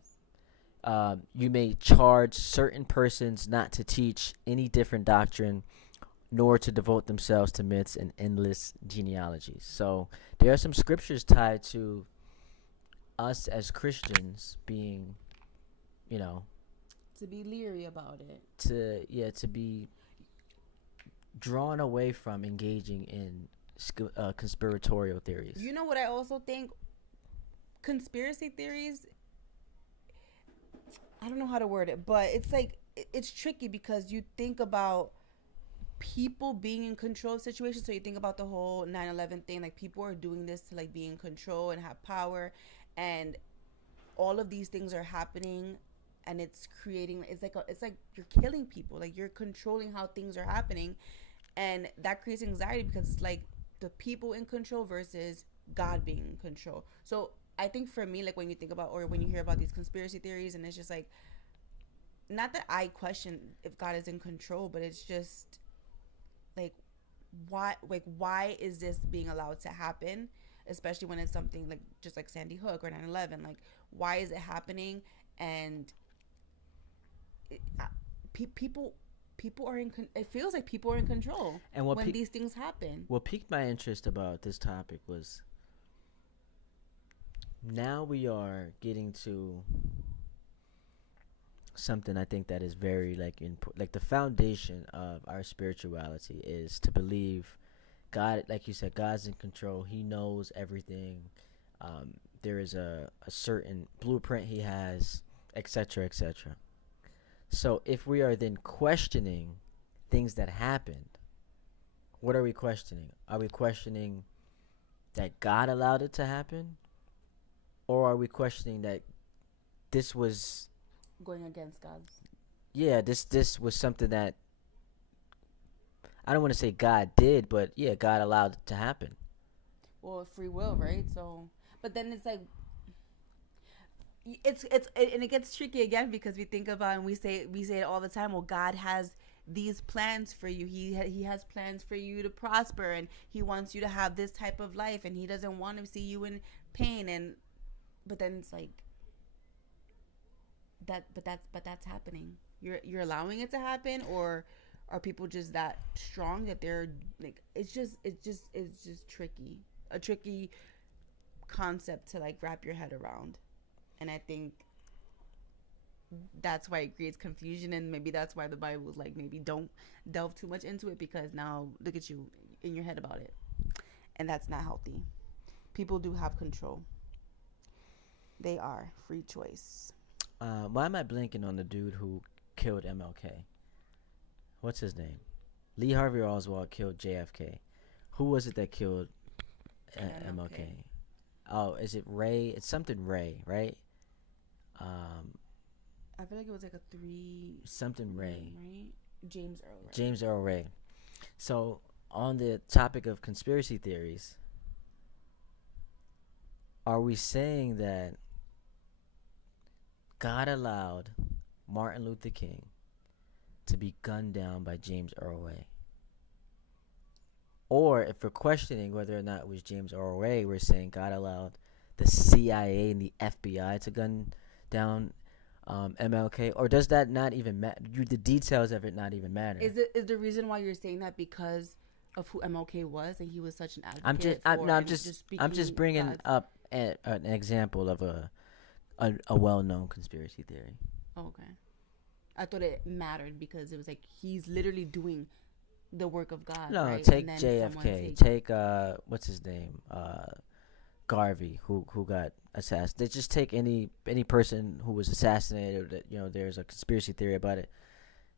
you may charge certain persons not to teach any different doctrine, nor to devote themselves to myths and endless genealogies." So there are some scriptures tied to us as Christians being, to be leery about it. To be drawn away from engaging in conspiratorial theories. You know what I also think? Conspiracy theories, I don't know how to word it, but it's like, it's tricky because you think about people being in control of situations. So you think about the whole 9/11 thing, like people are doing this to like be in control and have power, and all of these things are happening and it's creating, it's like you're killing people, like you're controlling how things are happening, and that creates anxiety because it's like the people in control versus God being in control. So I think for me, like when you think about, or when you hear about these conspiracy theories, and it's just like, not that I question if God is in control, but it's just like, why is this being allowed to happen, especially when it's something like just like Sandy Hook or 9/11, like why is it happening? And it, people are it feels like people are in control And when these things happen. what piqued my interest about this topic was, now we are getting to something I think that is very like the foundation of our spirituality is to believe God, like you said, God's in control. He knows everything. There is a certain blueprint he has, etc., etc. So if we are then questioning things that happened, what are we questioning? Are we questioning that God allowed it to happen? Or are we questioning that this was, Going against God's. yeah, this was something that, I don't want to say God did, but yeah, God allowed it to happen. Well, free will, right? So, but then it's like, and it gets tricky again because we think about, and we say it all the time. Well, God has these plans for you. He has plans for you to prosper, and he wants you to have this type of life, and he doesn't want to see you in pain. And but then it's like that's happening. You're allowing it to happen, or are people just that strong that they're like, it's just tricky, a tricky concept to like wrap your head around. And I think that's why it creates confusion, and maybe that's why the Bible is like, maybe don't delve too much into it, because now look at you in your head about it, and that's not healthy. People do have control. They are free choice. Why am I blanking on the dude who killed MLK? What's his name? Lee Harvey Oswald killed JFK. Who was it that killed MLK? Oh, is it Ray? It's something Ray, right? I feel like it was like a three something Ray. Right? James Earl Ray. James Earl Ray. So on the topic of conspiracy theories, are we saying that God allowed Martin Luther King to be gunned down by James Earl Ray? Or if we're questioning whether or not it was James Earl Ray, we're saying God allowed the CIA and the FBI to gun down MLK? Or does that not even matter? The details of it not even matter? Is the reason why you're saying that because of who MLK was, and he was such an advocate? I'm just bringing up an example of a well-known conspiracy theory. Okay. I thought it mattered because it was like he's literally doing the work of God. No, right? take JFK. Take what's his name? Garvey, who got assassinated. They just take any person who was assassinated. That there's a conspiracy theory about it.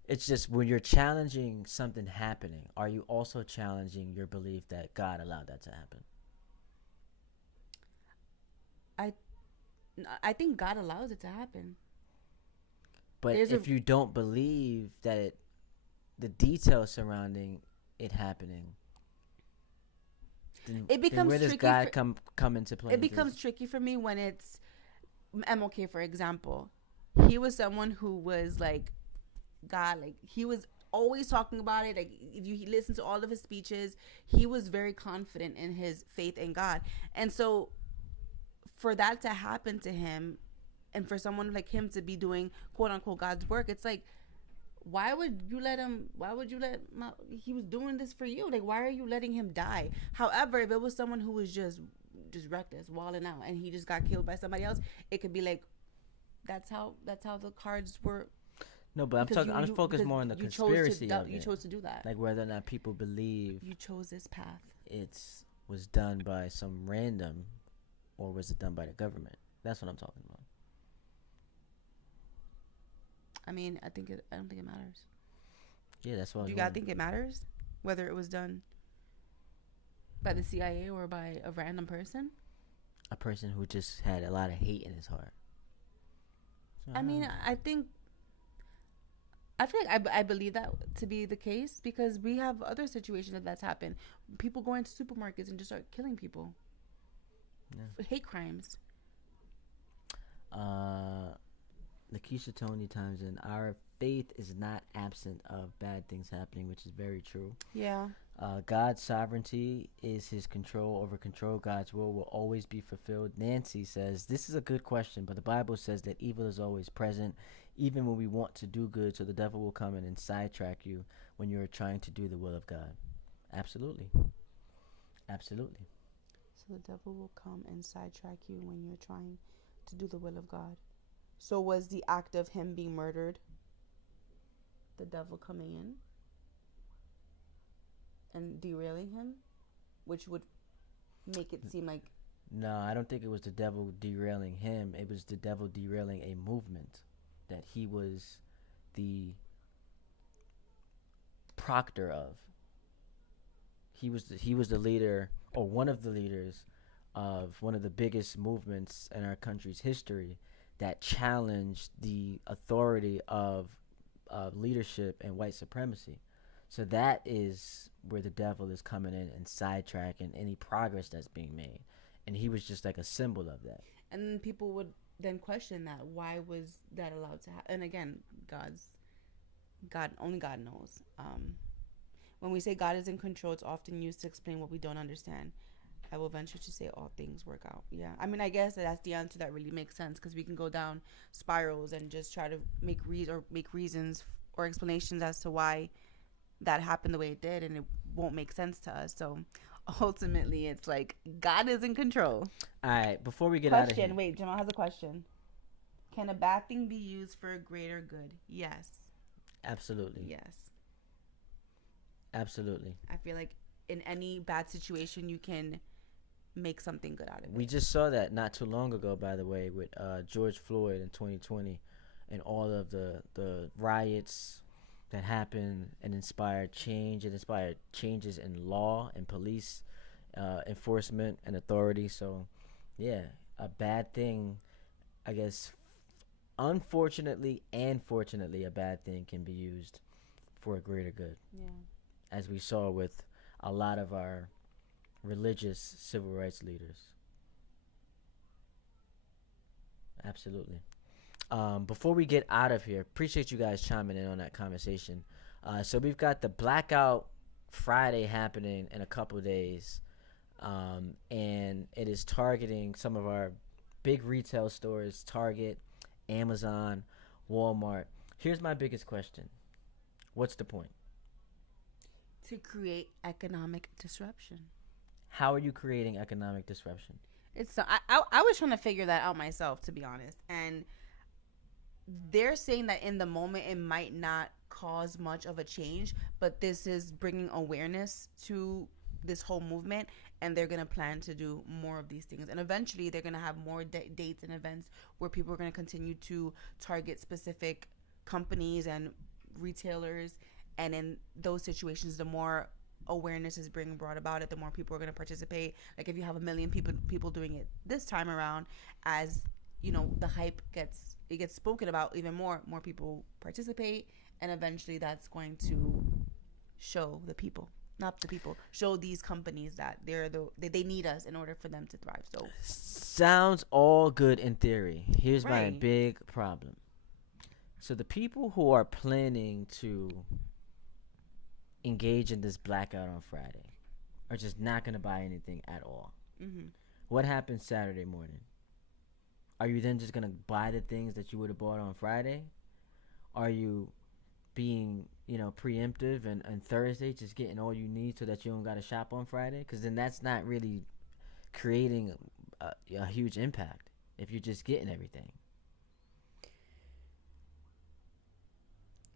It's just when you're challenging something happening, are you also challenging your belief that God allowed that to happen? I think God allows it to happen. But if you don't believe that the details surrounding it happening, then where does God come into play? It becomes tricky for me when it's MLK, for example. He was someone who was like God, like he was always talking about it. Like if you listen to all of his speeches, he was very confident in his faith in God. And so for that to happen to him, and for someone like him to be doing quote unquote God's work, it's like, why would you let he was doing this for you? Like, why are you letting him die? However, if it was someone who was just reckless, wilding out, and he just got killed by somebody else, it could be like, that's how the cards were. No, but I'm focused more on the conspiracy of it. You chose to do that. Like whether or not people believe you chose this path. It was done by some random, or was it done by the government? That's what I'm talking about. I mean, I don't think it matters. Yeah, that's what. Do you guys think it matters whether it was done by the CIA or by a random person? A person who just had a lot of hate in his heart. I mean, I feel like I believe that to be the case because we have other situations that's happened. People go into supermarkets and just start killing people. Yeah. Hate crimes. Lakeisha Tony times in our faith is not absent of bad things happening, which is very true. Yeah. God's sovereignty is his control over control. God's will always be fulfilled. Nancy says, this is a good question, but the Bible says that evil is always present, even when we want to do good, so the devil will come in and sidetrack you when you're trying to do the will of God. Absolutely. Absolutely. So the devil will come and sidetrack you when you're trying to do the will of God. So was the act of him being murdered the devil coming in and derailing him, which would make it seem like... No, I don't think it was the devil derailing him. It was the devil derailing a movement that he was the proctor of. He was the leader, or one of the leaders of one of the biggest movements in our country's history that challenged the authority of leadership and white supremacy. So that is where the devil is coming in and sidetracking any progress that's being made. And he was just like a symbol of that. And people would then question that. Why was that allowed to happen? And again, only God knows. When we say God is in control, it's often used to explain what we don't understand. I will venture to say all things work out. Yeah. I mean, I guess that's the answer that really makes sense because we can go down spirals and just try to make reasons or explanations as to why that happened the way it did, and it won't make sense to us. So ultimately, it's like God is in control. All right. Before we get out of here. Wait, Jamal has a question. Can a bad thing be used for a greater good? Yes. Absolutely. Yes. Absolutely. I feel like in any bad situation, you can make something good out of it. We just saw that not too long ago, by the way, with George Floyd in 2020 and all of the riots that happened and inspired change. It inspired changes in law and police enforcement and authority. So, yeah, a bad thing, I guess, unfortunately and fortunately, a bad thing can be used for a greater good. Yeah. As we saw with a lot of our religious civil rights leaders. Absolutely. Before we get out of here, appreciate you guys chiming in on that conversation. So we've got the Blackout Friday happening in a couple days, and it is targeting some of our big retail stores, Target, Amazon, Walmart. Here's my biggest question. What's the point? To create economic disruption. How are you creating economic disruption? I was trying to figure that out myself, to be honest. And they're saying that in the moment it might not cause much of a change, but this is bringing awareness to this whole movement, and they're going to plan to do more of these things. And eventually they're going to have more dates and events where people are going to continue to target specific companies and retailers. And in those situations, the more awareness is being brought about it, the more people are going to participate. Like if you have 1 million people doing it this time around, as you know, the hype gets spoken about even more people participate, and eventually that's going to show show these companies that they need us in order for them to thrive. So sounds all good in theory. Here's right. My big problem. So the people who are planning to engage in this blackout on Friday are just not going to buy anything at all. Mm-hmm. What happens Saturday morning? Are you then just going to buy the things that you would have bought on Friday? Are you being, preemptive and Thursday just getting all you need so that you don't got to shop on Friday? Because then that's not really creating a huge impact if you're just getting everything.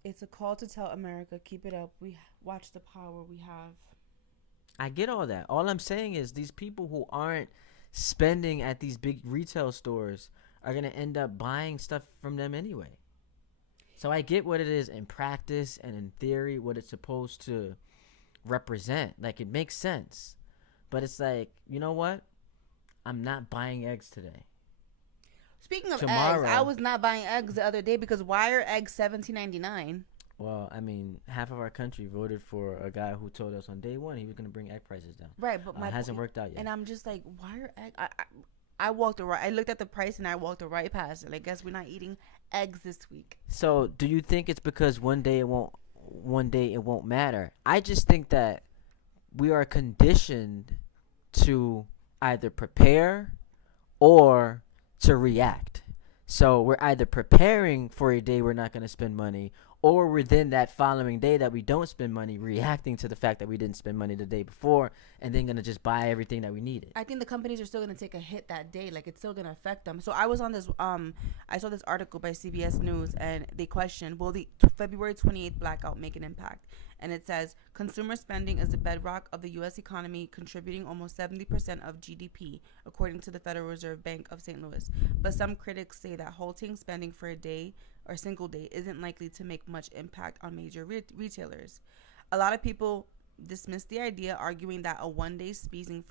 It's a call to tell America, keep it up. We watch the power we have. I get all that. All I'm saying is these people who aren't spending at these big retail stores are going to end up buying stuff from them anyway. So I get what it is in practice and in theory, what it's supposed to represent. Like, it makes sense. But it's like, you know what? I'm not buying eggs today. Speaking of eggs, tomorrow. I was not buying eggs the other day because why are eggs $17.99? Well, I mean, half of our country voted for a guy who told us on day one he was going to bring egg prices down. Right, but it hasn't worked out yet. And I'm just like, why are eggs? I walked right. I looked at the price and I walked right past it. Like, guess we're not eating eggs this week. So, do you think it's because one day it won't matter? I just think that we are conditioned to either prepare or to react. So we're either preparing for a day we're not going to spend money, or within that following day that we don't spend money, reacting to the fact that we didn't spend money the day before, and then going to just buy everything that we needed. I think the companies are still going to take a hit that day. Like, it's still going to affect them. So I was on this, I saw this article by CBS News, and they questioned, will the February 28th blackout make an impact? And it says, consumer spending is the bedrock of the U.S. economy, contributing almost 70% of GDP, according to the Federal Reserve Bank of St. Louis. But some critics say that halting spending for a day or single day isn't likely to make much impact on major retailers. A lot of people dismiss the idea, arguing that a one-day spending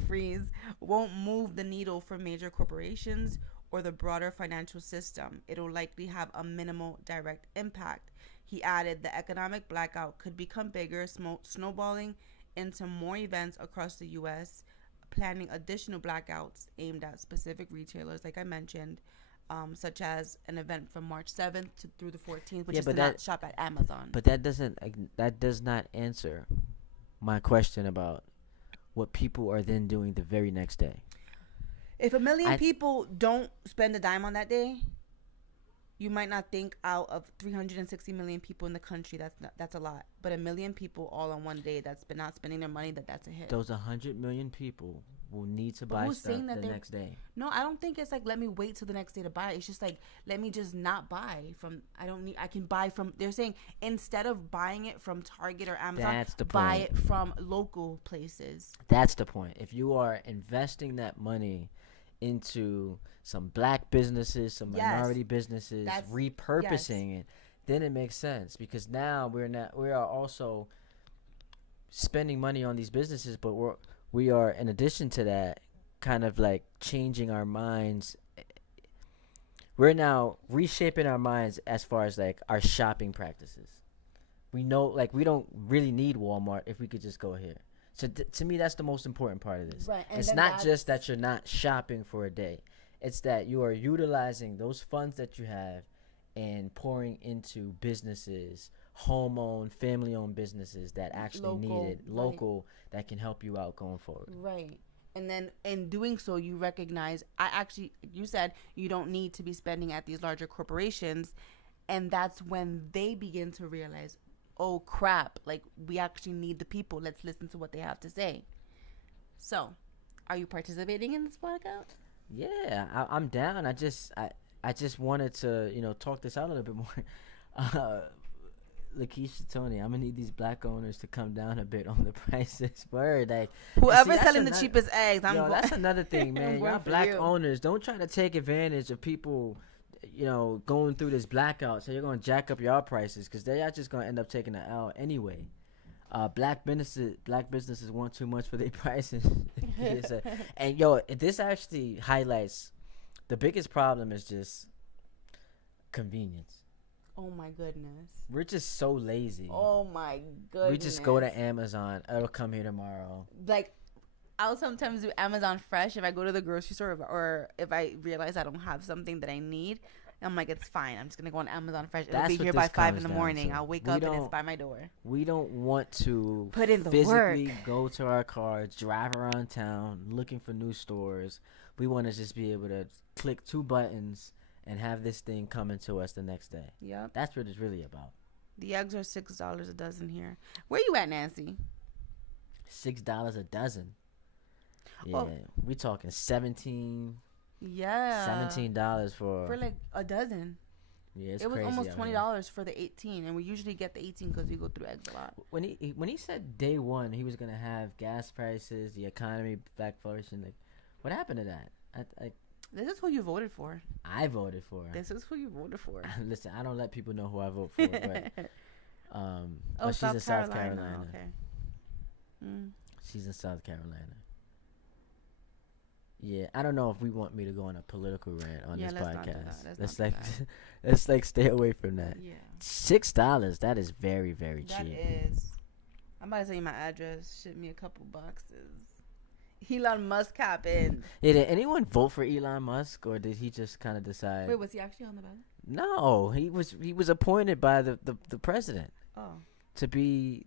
freeze won't move the needle for major corporations or the broader financial system. It'll likely have a minimal direct impact. He added the economic blackout could become bigger, snowballing into more events across the U.S., planning additional blackouts aimed at specific retailers, like I mentioned, such as an event from March 7th through the 14th, which is to not shop at Amazon. But that does not answer my question about what people are then doing the very next day. If a million people don't spend a dime on that day, you might not think out of 360 million people in the country that's a lot. But a million people all on one day that's been not spending their money, that's a hit. Those 100 million people will need to buy stuff the next day. No, I don't think it's like, let me wait till the next day to buy. It's just like, let me just not buy from, I can buy from, they're saying instead of buying it from Target or Amazon, buy it from local places. That's the point. If you are investing that money into some black businesses, some minority businesses, repurposing it, then it makes sense, because now we are also spending money on these businesses, but we are in addition to that kind of like changing our minds. We're now reshaping our minds as far as like our shopping practices. We know, like, we don't really need Walmart if we could just go here. So to me, that's the most important part of this. Right, it's not just that you're not shopping for a day. It's that you are utilizing those funds that you have and pouring into businesses, home-owned, family-owned businesses that actually need it, local, that can help you out going forward. Right. And then in doing so, you recognize, you said you don't need to be spending at these larger corporations. And that's when they begin to realize, oh, crap, like, we actually need the people. Let's listen to what they have to say. So, are you participating in this blackout? Yeah, I'm down. I just wanted to, talk this out a little bit more. Lakeisha, Tony, I'm gonna need these black owners to come down a bit on the prices. Word, like, whoever's selling the cheapest eggs. That's another thing, man. Y'all black owners, don't try to take advantage of people, going through this blackout. So you're gonna jack up your prices, because they're just gonna end up taking an L anyway. Black businesses want too much for their prices. And this actually highlights the biggest problem is just convenience. Oh my goodness. We're just so lazy. Oh my goodness. We just go to Amazon. It'll come here tomorrow. Like, I'll sometimes do Amazon Fresh if I go to the grocery store, or if I realize I don't have something that I need. I'm like, it's fine. I'm just going to go on Amazon Fresh. It'll be here by 5 in the morning. I'll wake up and it's by my door. We don't want to put in the physically work. Go to our car, drive around town, looking for new stores. We want to just be able to click 2 buttons and have this thing coming to us the next day. Yep. That's what it's really about. The eggs are $6 a dozen here. Where you at, Nancy? $6 a dozen. Yeah, we talking 17. Yeah. $17 for like a dozen. Yeah, it's it was crazy almost $20 for the 18, and we usually get the 18 because we go through eggs a lot. When he said day one he was gonna have gas prices, the economy back flourishing, like, what happened to that? This is who you voted for. I voted for. This is who you voted for. Listen, I don't let people know who I vote for, but she's in South Carolina. Okay. She's in South Carolina. Yeah, I don't know if we want me to go on a political rant on this let's not do that. podcast. Let's Let's not like, do that. let's like stay away from that. Yeah. $6. That is very, very That cheap. is. I'm about to send you my address. Ship me a couple boxes. Elon Musk happened. Yeah, did anyone vote for Elon Musk, or did he just kind of decide? Wait, was he actually on the ballot? No, he was appointed by the president Oh. to be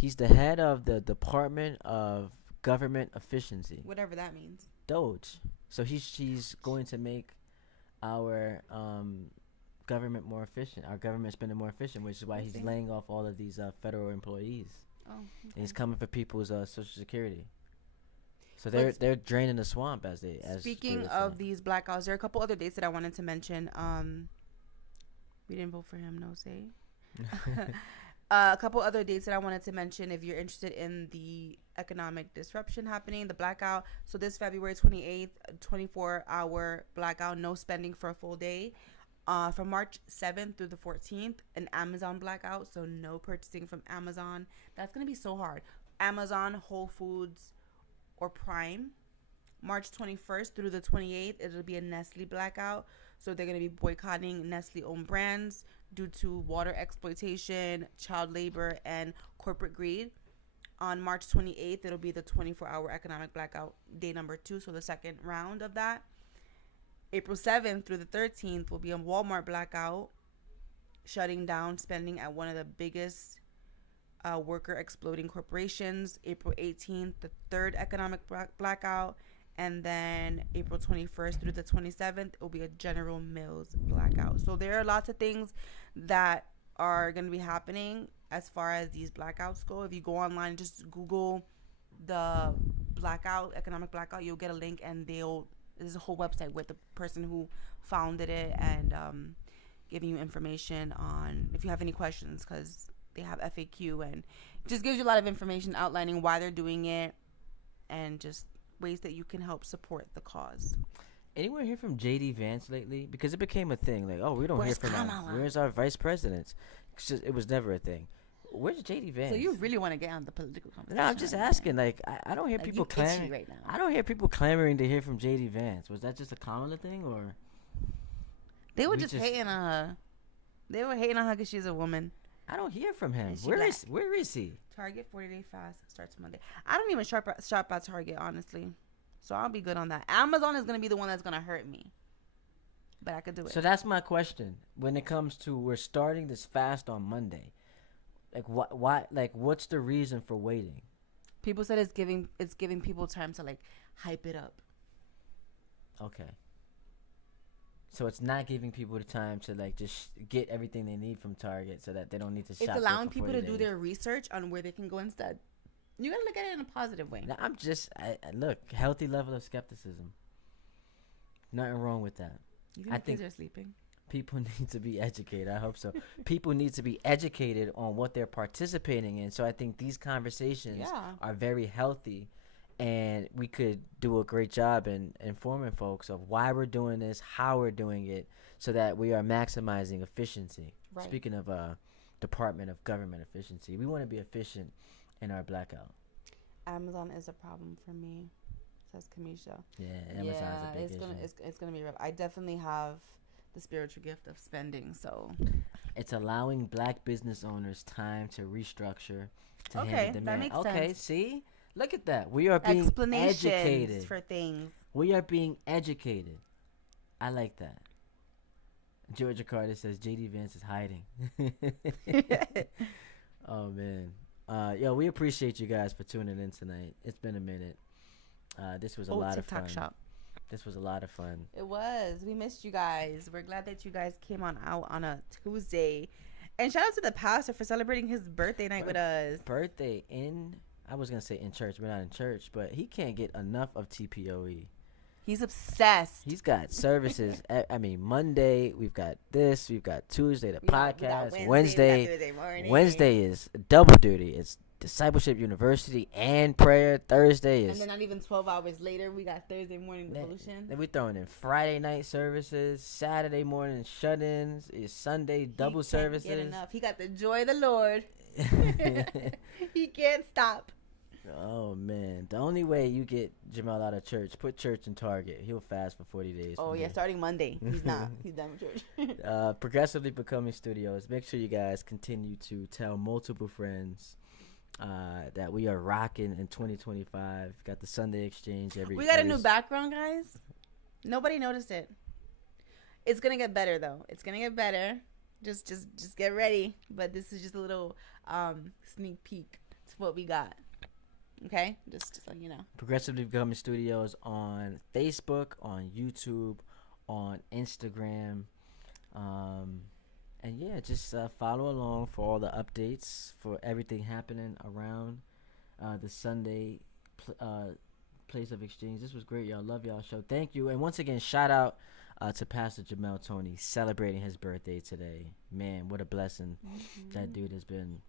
he's the head of the Department of Government Efficiency, Whatever that means. Doge. So she's going to make our government more efficient, our government spending more efficient, which is why he's laying off all of these federal employees. Oh. Okay. And he's coming for people's Social Security. So they're draining the swamp as speaking of these blackouts, there are a couple other dates that I wanted to mention. We didn't vote for him, no say. A couple other dates that I wanted to mention if you're interested in the economic disruption happening, the blackout. So this February 28th, 24-hour blackout, no spending for a full day. From March 7th through the 14th, an Amazon blackout, so no purchasing from Amazon. That's going to be so hard. Amazon, Whole Foods, or Prime. March 21st through the 28th, it'll be a Nestle blackout. So they're going to be boycotting Nestle-owned brands due to water exploitation, child labor, and corporate greed. On March 28th, it'll be the 24-hour economic blackout, day number 2, so the second round of that. April 7th through the 13th will be a Walmart blackout, shutting down spending at one of the biggest worker exploding corporations. April 18th, the third economic blackout. And then April 21st through the 27th, it will be a General Mills blackout. So there are lots of things that are going to be happening as far as these blackouts go. If you go online, just Google the blackout, economic blackout, you'll get a link, and there's a whole website with the person who founded it and giving you information on if you have any questions, because they have FAQ, and it just gives you a lot of information outlining why they're doing it and just ways that you can help support the cause. Anyone hear from JD Vance lately? Because it became a thing. Like, oh, we don't hear from him. Where's our vice president? It was never a thing. Where's JD Vance? So you really want to get on the political conversation? No, I'm just asking. Like, I don't hear people clamoring right now. I don't hear people clamoring to hear from JD Vance. Was that just a Kamala thing, or they were just hating on her? They were hating on her because she's a woman. I don't hear from him. Where is he? Target 40-day fast starts Monday. I don't even shop at Target, honestly. So I'll be good on that. Amazon is going to be the one that's going to hurt me. But I could do it. So that's my question. When it comes to we're starting this fast on Monday. Like why like what's the reason for waiting? People said it's giving people time to like hype it up. Okay. So it's not giving people the time to like just get everything they need from Target so that they don't need to shop. It's allowing for people to 40 do days. their research on where they can go instead. You gotta look at it in a positive way. Now, look, healthy level of skepticism. Nothing wrong with that. You think the kids are sleeping? People need to be educated. I hope so. People need to be educated on what they're participating in. So I think these conversations are very healthy, and we could do a great job in informing folks of why we're doing this, how we're doing it, so that we are maximizing efficiency. Right. Speaking of Department of Government Efficiency, we want to be efficient in our blackout. Amazon is a problem for me, says Kamisha. Yeah, Amazon's a big issue. It's gonna be rough. I definitely have the spiritual gift of spending, so it's allowing Black business owners time to restructure to handle demand. That makes sense. Okay, see, look at that. We are being educated for things. We are being educated. I like that. Georgia Carter says JD Vance is hiding. Oh man. Yo, we appreciate you guys for tuning in tonight. It's been a minute. This was a lot of fun. Shop. This was a lot of fun. It was. We missed you guys. We're glad that you guys came on out on a Tuesday. And shout out to the pastor for celebrating his birthday night with us. I was going to say in church. We're not in church, but he can't get enough of TPOE. He's obsessed. He's got services. Monday, we've got this. We've got Tuesday, the podcast. Wednesday is double duty. It's Discipleship University and prayer. Thursday is. And then not even 12 hours later, we got Thursday morning devotion. Then we're throwing in Friday night services, Saturday morning shut-ins, is Sunday double services. Get enough. He got the joy of the Lord. He can't stop. Oh man, the only way you get Jamel out of church, put church in Target. He'll fast for 40 days. Oh yeah, starting Monday. He's not. He's done with church. Progressively Becoming Studios. Make sure you guys continue to tell multiple friends that we are rocking in 2025. Got the Sunday Exchange We got a new background, guys. Nobody noticed it. It's gonna get better though. It's gonna get better. Just get ready. But this is just a little sneak peek to what we got. Okay, just so you know. Progressively Becoming Studios on Facebook, on YouTube, on Instagram, and yeah, just follow along for all the updates for everything happening around the Sunday place of exchange. This was great, y'all. Love y'all show. Thank you, and once again, shout out to Pastor Jamel Tony celebrating his birthday today. Man, what a blessing that dude has been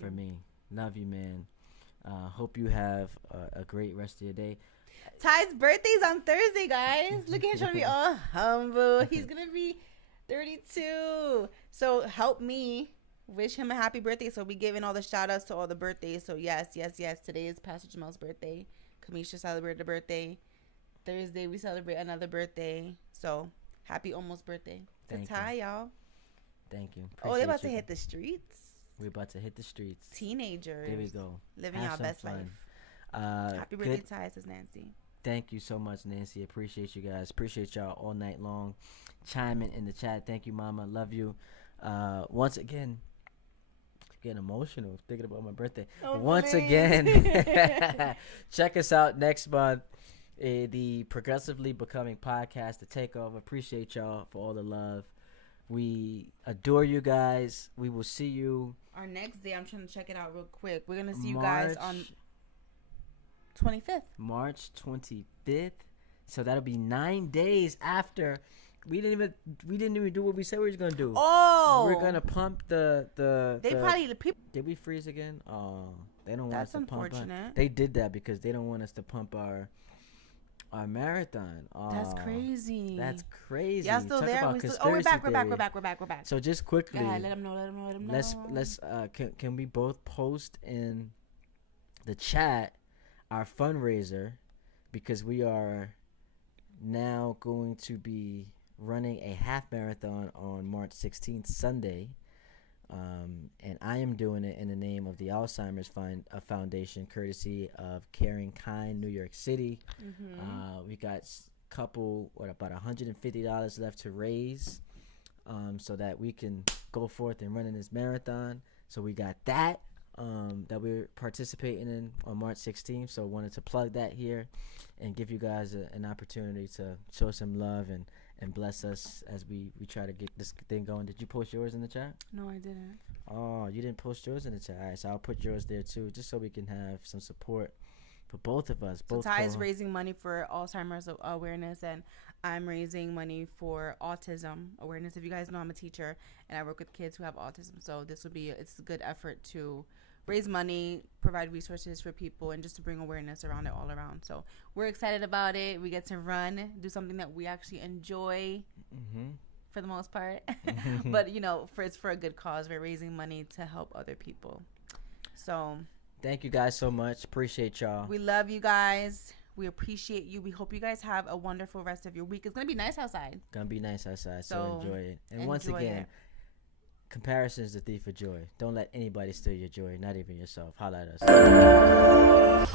for me. Love you, man. Hope you have a great rest of your day. Ty's birthday's on Thursday, guys. Look at him trying to be all humble. He's going to be 32. So help me wish him a happy birthday. So we giving all the shout outs to all the birthdays. So yes. Today is Pastor Jamel's birthday. Kamisha celebrated a birthday. Thursday we celebrate another birthday. So happy almost birthday to Ty, y'all. Thank you. Appreciate they're about to hit the streets. We're about to hit the streets. Teenagers. There we go. Living y'all best life. Happy birthday, Ty, says Nancy. Thank you so much, Nancy. Appreciate you guys. Appreciate y'all all night long. Chiming in the chat. Thank you, Mama. Love you. Once again, getting emotional thinking about my birthday. Once again, check us out next month. The Progressively Becoming podcast, the Takeover. Appreciate y'all for all the love. We adore you guys. We will see you. Our next day, I'm trying to check it out real quick. We're going to see you guys on 25th. March 25th. So that'll be 9 days after. We didn't even do what we said we were going to do. Oh. We're going to pump the probably Did we freeze again? Oh, they don't want us to pump. That's unfortunate. They did that because they don't want us to pump our marathon. Oh, that's crazy. Yeah, still there. We're back. So just quickly, let them know. Let's can we both post in the chat our fundraiser, because we are now going to be running a half marathon on March 16th, Sunday. And I am doing it in the name of the Alzheimer's Foundation, courtesy of Caring Kind, New York City. We got about $150 left to raise, so that we can go forth and run in this marathon. So we got that we're participating in on March 16th. So wanted to plug that here and give you guys an opportunity to show some love and bless us as we try to get this thing going. Did you post yours in the chat? No, I didn't. Oh, you didn't post yours in the chat. All right, so I'll put yours there too, just so we can have some support for both of us. So Ty is raising money for Alzheimer's awareness, and I'm raising money for autism awareness. If you guys know, I'm a teacher and I work with kids who have autism. So it's a good effort to raise money, provide resources for people, and just to bring awareness around it all around. So we're excited about it. We get to run, do something that we actually enjoy for the most part. But, it's for a good cause. We're raising money to help other people. So thank you guys so much. Appreciate y'all. We love you guys. We appreciate you. We hope you guys have a wonderful rest of your week. It's going to be nice outside. So enjoy it. And once again, comparison is the thief of joy. Don't let anybody steal your joy, not even yourself. Holla at us.